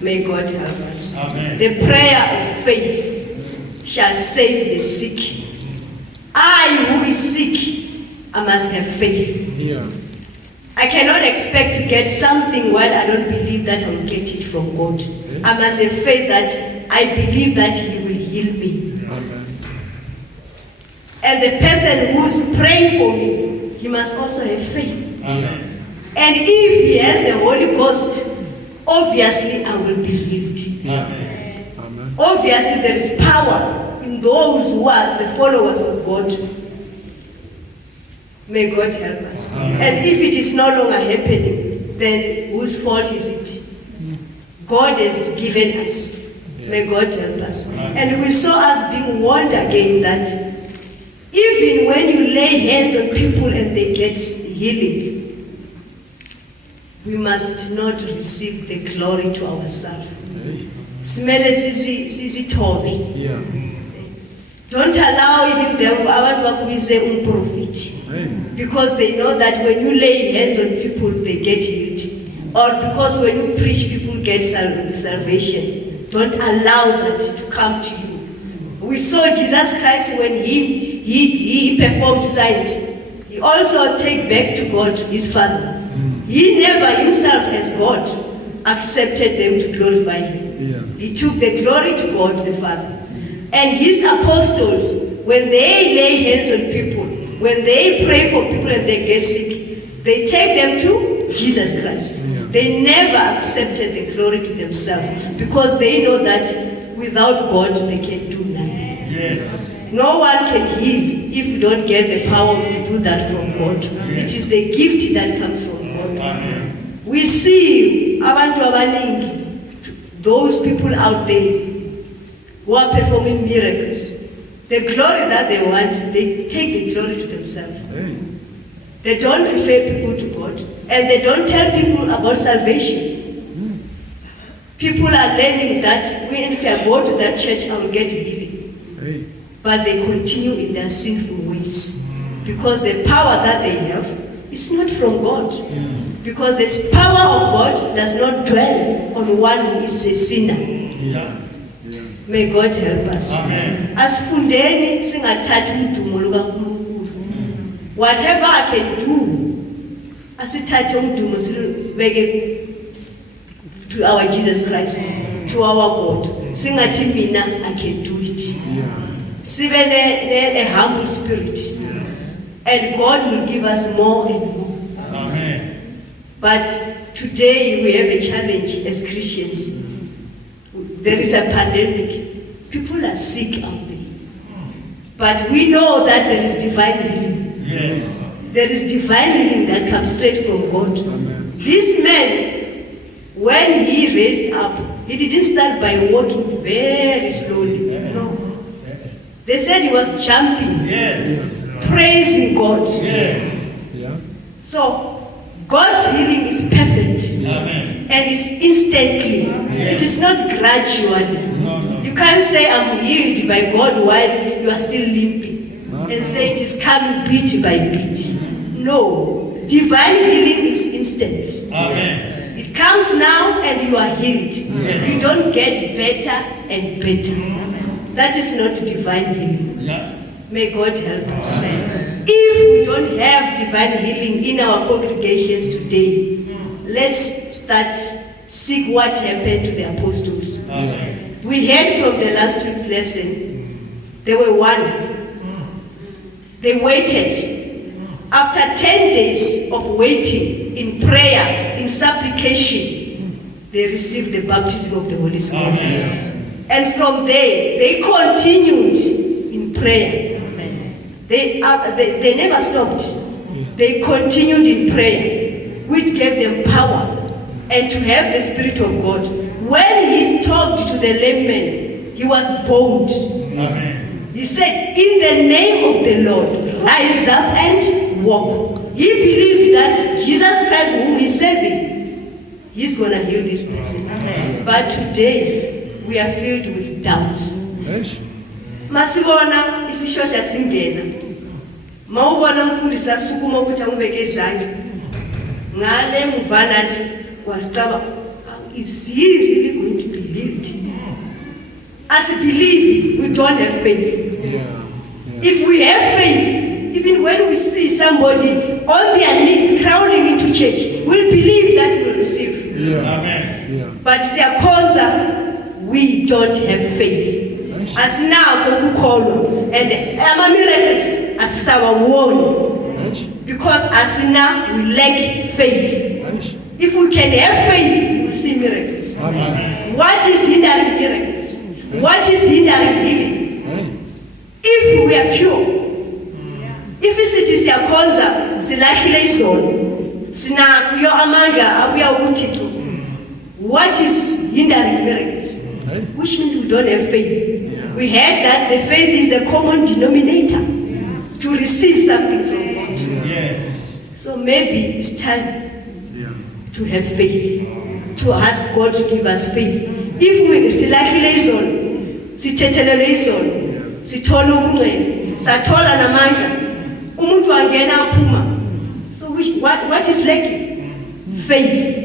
May God help us. Amen. The prayer of faith shall save the sick. I who is sick, I must have faith. Yeah. I cannot expect to get something while I don't believe that I will get it from God. I must have faith that I believe that He will heal me. Amen. And the person who's praying for me, he must also have faith. Amen. And if he has the Holy Ghost, obviously I will be healed. Amen. Obviously there is power in those who are the followers of God. May God help us. And if it is no longer happening, then whose fault is it? God has given us. May God help us. And we saw us being warned again that even when you lay hands on people and they get healing, we must not receive the glory to ourselves. Smele sisithobe. Don't allow even them abantu bakubize umprofit, because they know that when you lay hands on people they get healed, or because when you preach people get salvation. Don't allow that to come to you. We saw Jesus Christ when he performed signs. He also take back to God his Father. He never himself as God accepted them to glorify him. He took the glory to God the Father. And his apostles, when they lay hands on people, when they pray for people and they get sick, they take them to Jesus Christ. They never accepted the glory to themselves, because they know that without God they can do nothing. No one can heal if you don't get the power to do that from God. It is the gift that comes from God. We see abantu abaningi, those people out there who are performing miracles. The glory that they want, they take the glory to themselves. They don't refer people to God, and they don't tell people about salvation. People are learning that if I go to that church, I will get healing. But they continue in their sinful ways, because the power that they have is not from God. Because this power of God does not dwell on one who is a sinner. May God help us. Asifundeni singathathi udumo lukaNkulunkulu. Whatever I can do, asithathe udumo silubeke to our Jesus Christ, to our God. Singathi mina I can do it. Sibe a humble spirit. And God will give us more and more. But today we have a challenge as Christians. There is a pandemic. People are sick out there. But we know that there is divine healing. There is divine healing that comes straight from God. This man, when he raised up, he didn't start by walking very slowly. No. They said he was jumping, praising God. So, God's healing is perfect. And it's instantly. It is not gradually. You can't say I'm healed by God while you are still limping and say it is coming bit by bit. No. Divine healing is instant. It comes now and you are healed. You don't get better and better. That is not divine healing. May God help us. If we don't have divine healing in our congregations today, let's start seek what happened to the apostles. We heard from the last week's lesson, they were one. They waited. After 10 days of waiting in prayer, in supplication, they received the baptism of the Holy Spirit. And from there, they continued in prayer. They never stopped. They continued in prayer, which gave them power and to have the Spirit of God. When he talked to the lame man, he was bold. He said, in the name of the Lord, rise up and walk. He believed that Jesus Christ, whom he's serving, he's going to heal this person. But today, we are filled with doubts. Masibona isishosha singena. Mawubona mfundisi asukuma ukuthi angibeke izandla. Ngale mvana athi wasicaba, is he really going to be healed? As a believer, we don't have faith. If we have faith, even when we see somebody on their knees crawling into church, we'll believe that he will receive. But siyakhonza, we don't have faith. As now kokukholwa and ama miracles asisawawoni, because as now we lack faith. If we can have faith, we will see miracles. What is hindering miracles? What is hindering healing? if we are pure, if isithi siyakhonza silahlile izono sinakuyo amandla abuya kuThixo, what is hindering miracles? Which means we don't have faith. We heard that the faith is the common denominator to receive something from God. So maybe it's time to have faith, to ask God to give us faith. If we silahlile izono, sithethelele izono, sithola ubungcwele, sathola namandla, umuntu angena aphuma. So what is lacking? Faith.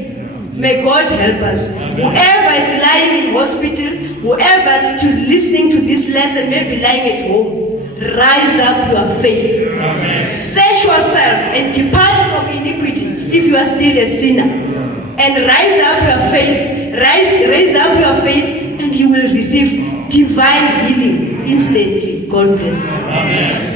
May God help us. Whoever is lying in hospital, whoever is listening to this lesson, maybe lying at home, rise up your faith. Amen. Search yourself and depart from iniquity if you are still a sinner. And rise up your faith. Raise up your faith and you will receive divine healing instantly. God bless you. Amen.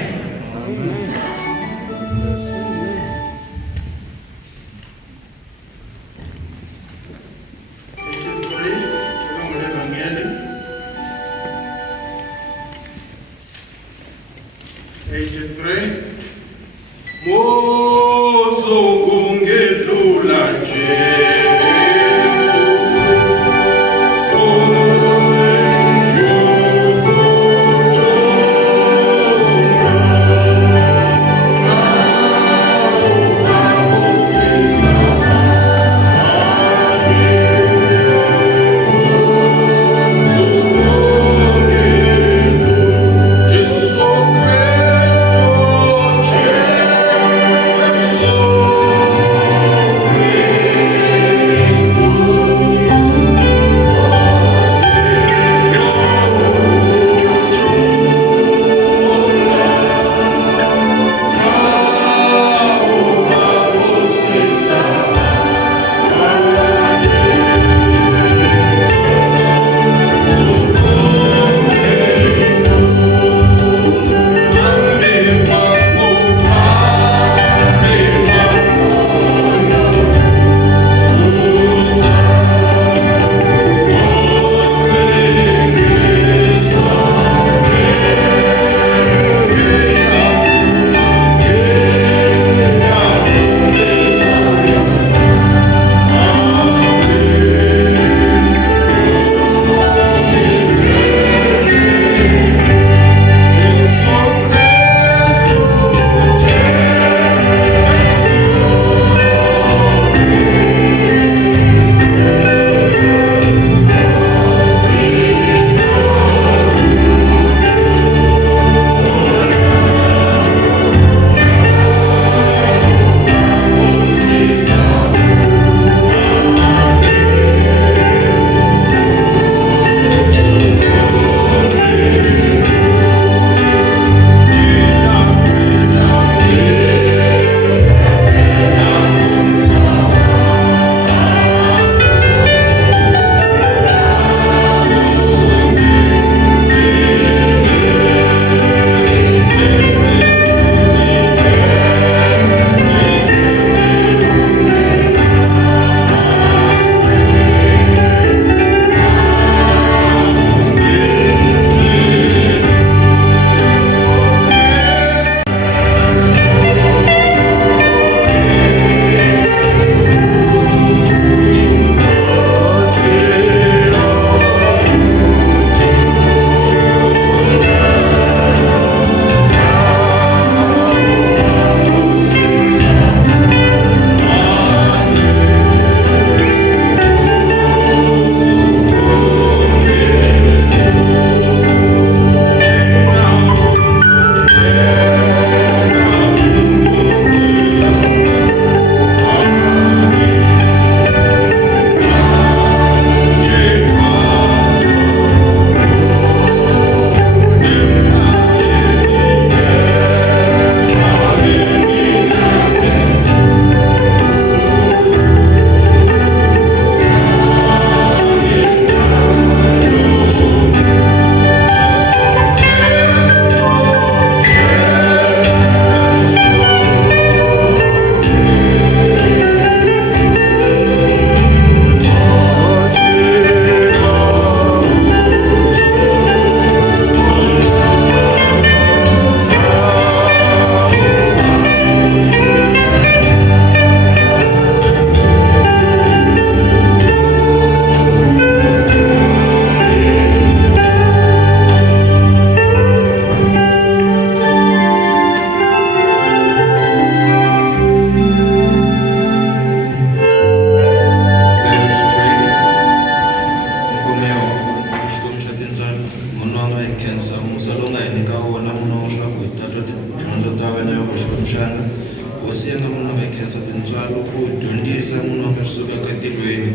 khensa musa lowu nga hi nyika wona munhu leswaku hi tatwa tidyondzo ta wena yo Xikwembu. Hosi ya nga munhu nga hi khensa tintswalo ku hi dyondzisa munhu nga suka etilweni.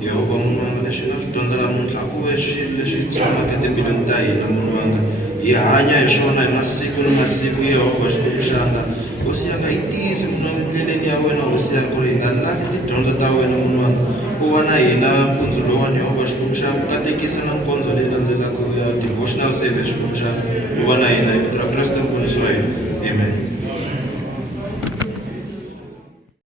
Yehova munhu wanga leswi nga swi dyondza namuntlha ku ve swilo leswi tshamaka etimbilwini ta hina munhu wanga hi hanya hi swona hi masiku ni masiku Yehova Xikwembu. Hosi ya nga hi tiyisi munhu wanga endleleni ya wena hosi ya ku ri hi nga lahli tidyondzo ta wena munhu wanga ku va na hina mpundzu lowani Yehova Xikwembu ku katekisa na nkondzo leyi landzelaka ya devotional service Xikwembu ku va na hina hi vito ra Kreste mponisi wa hina amen.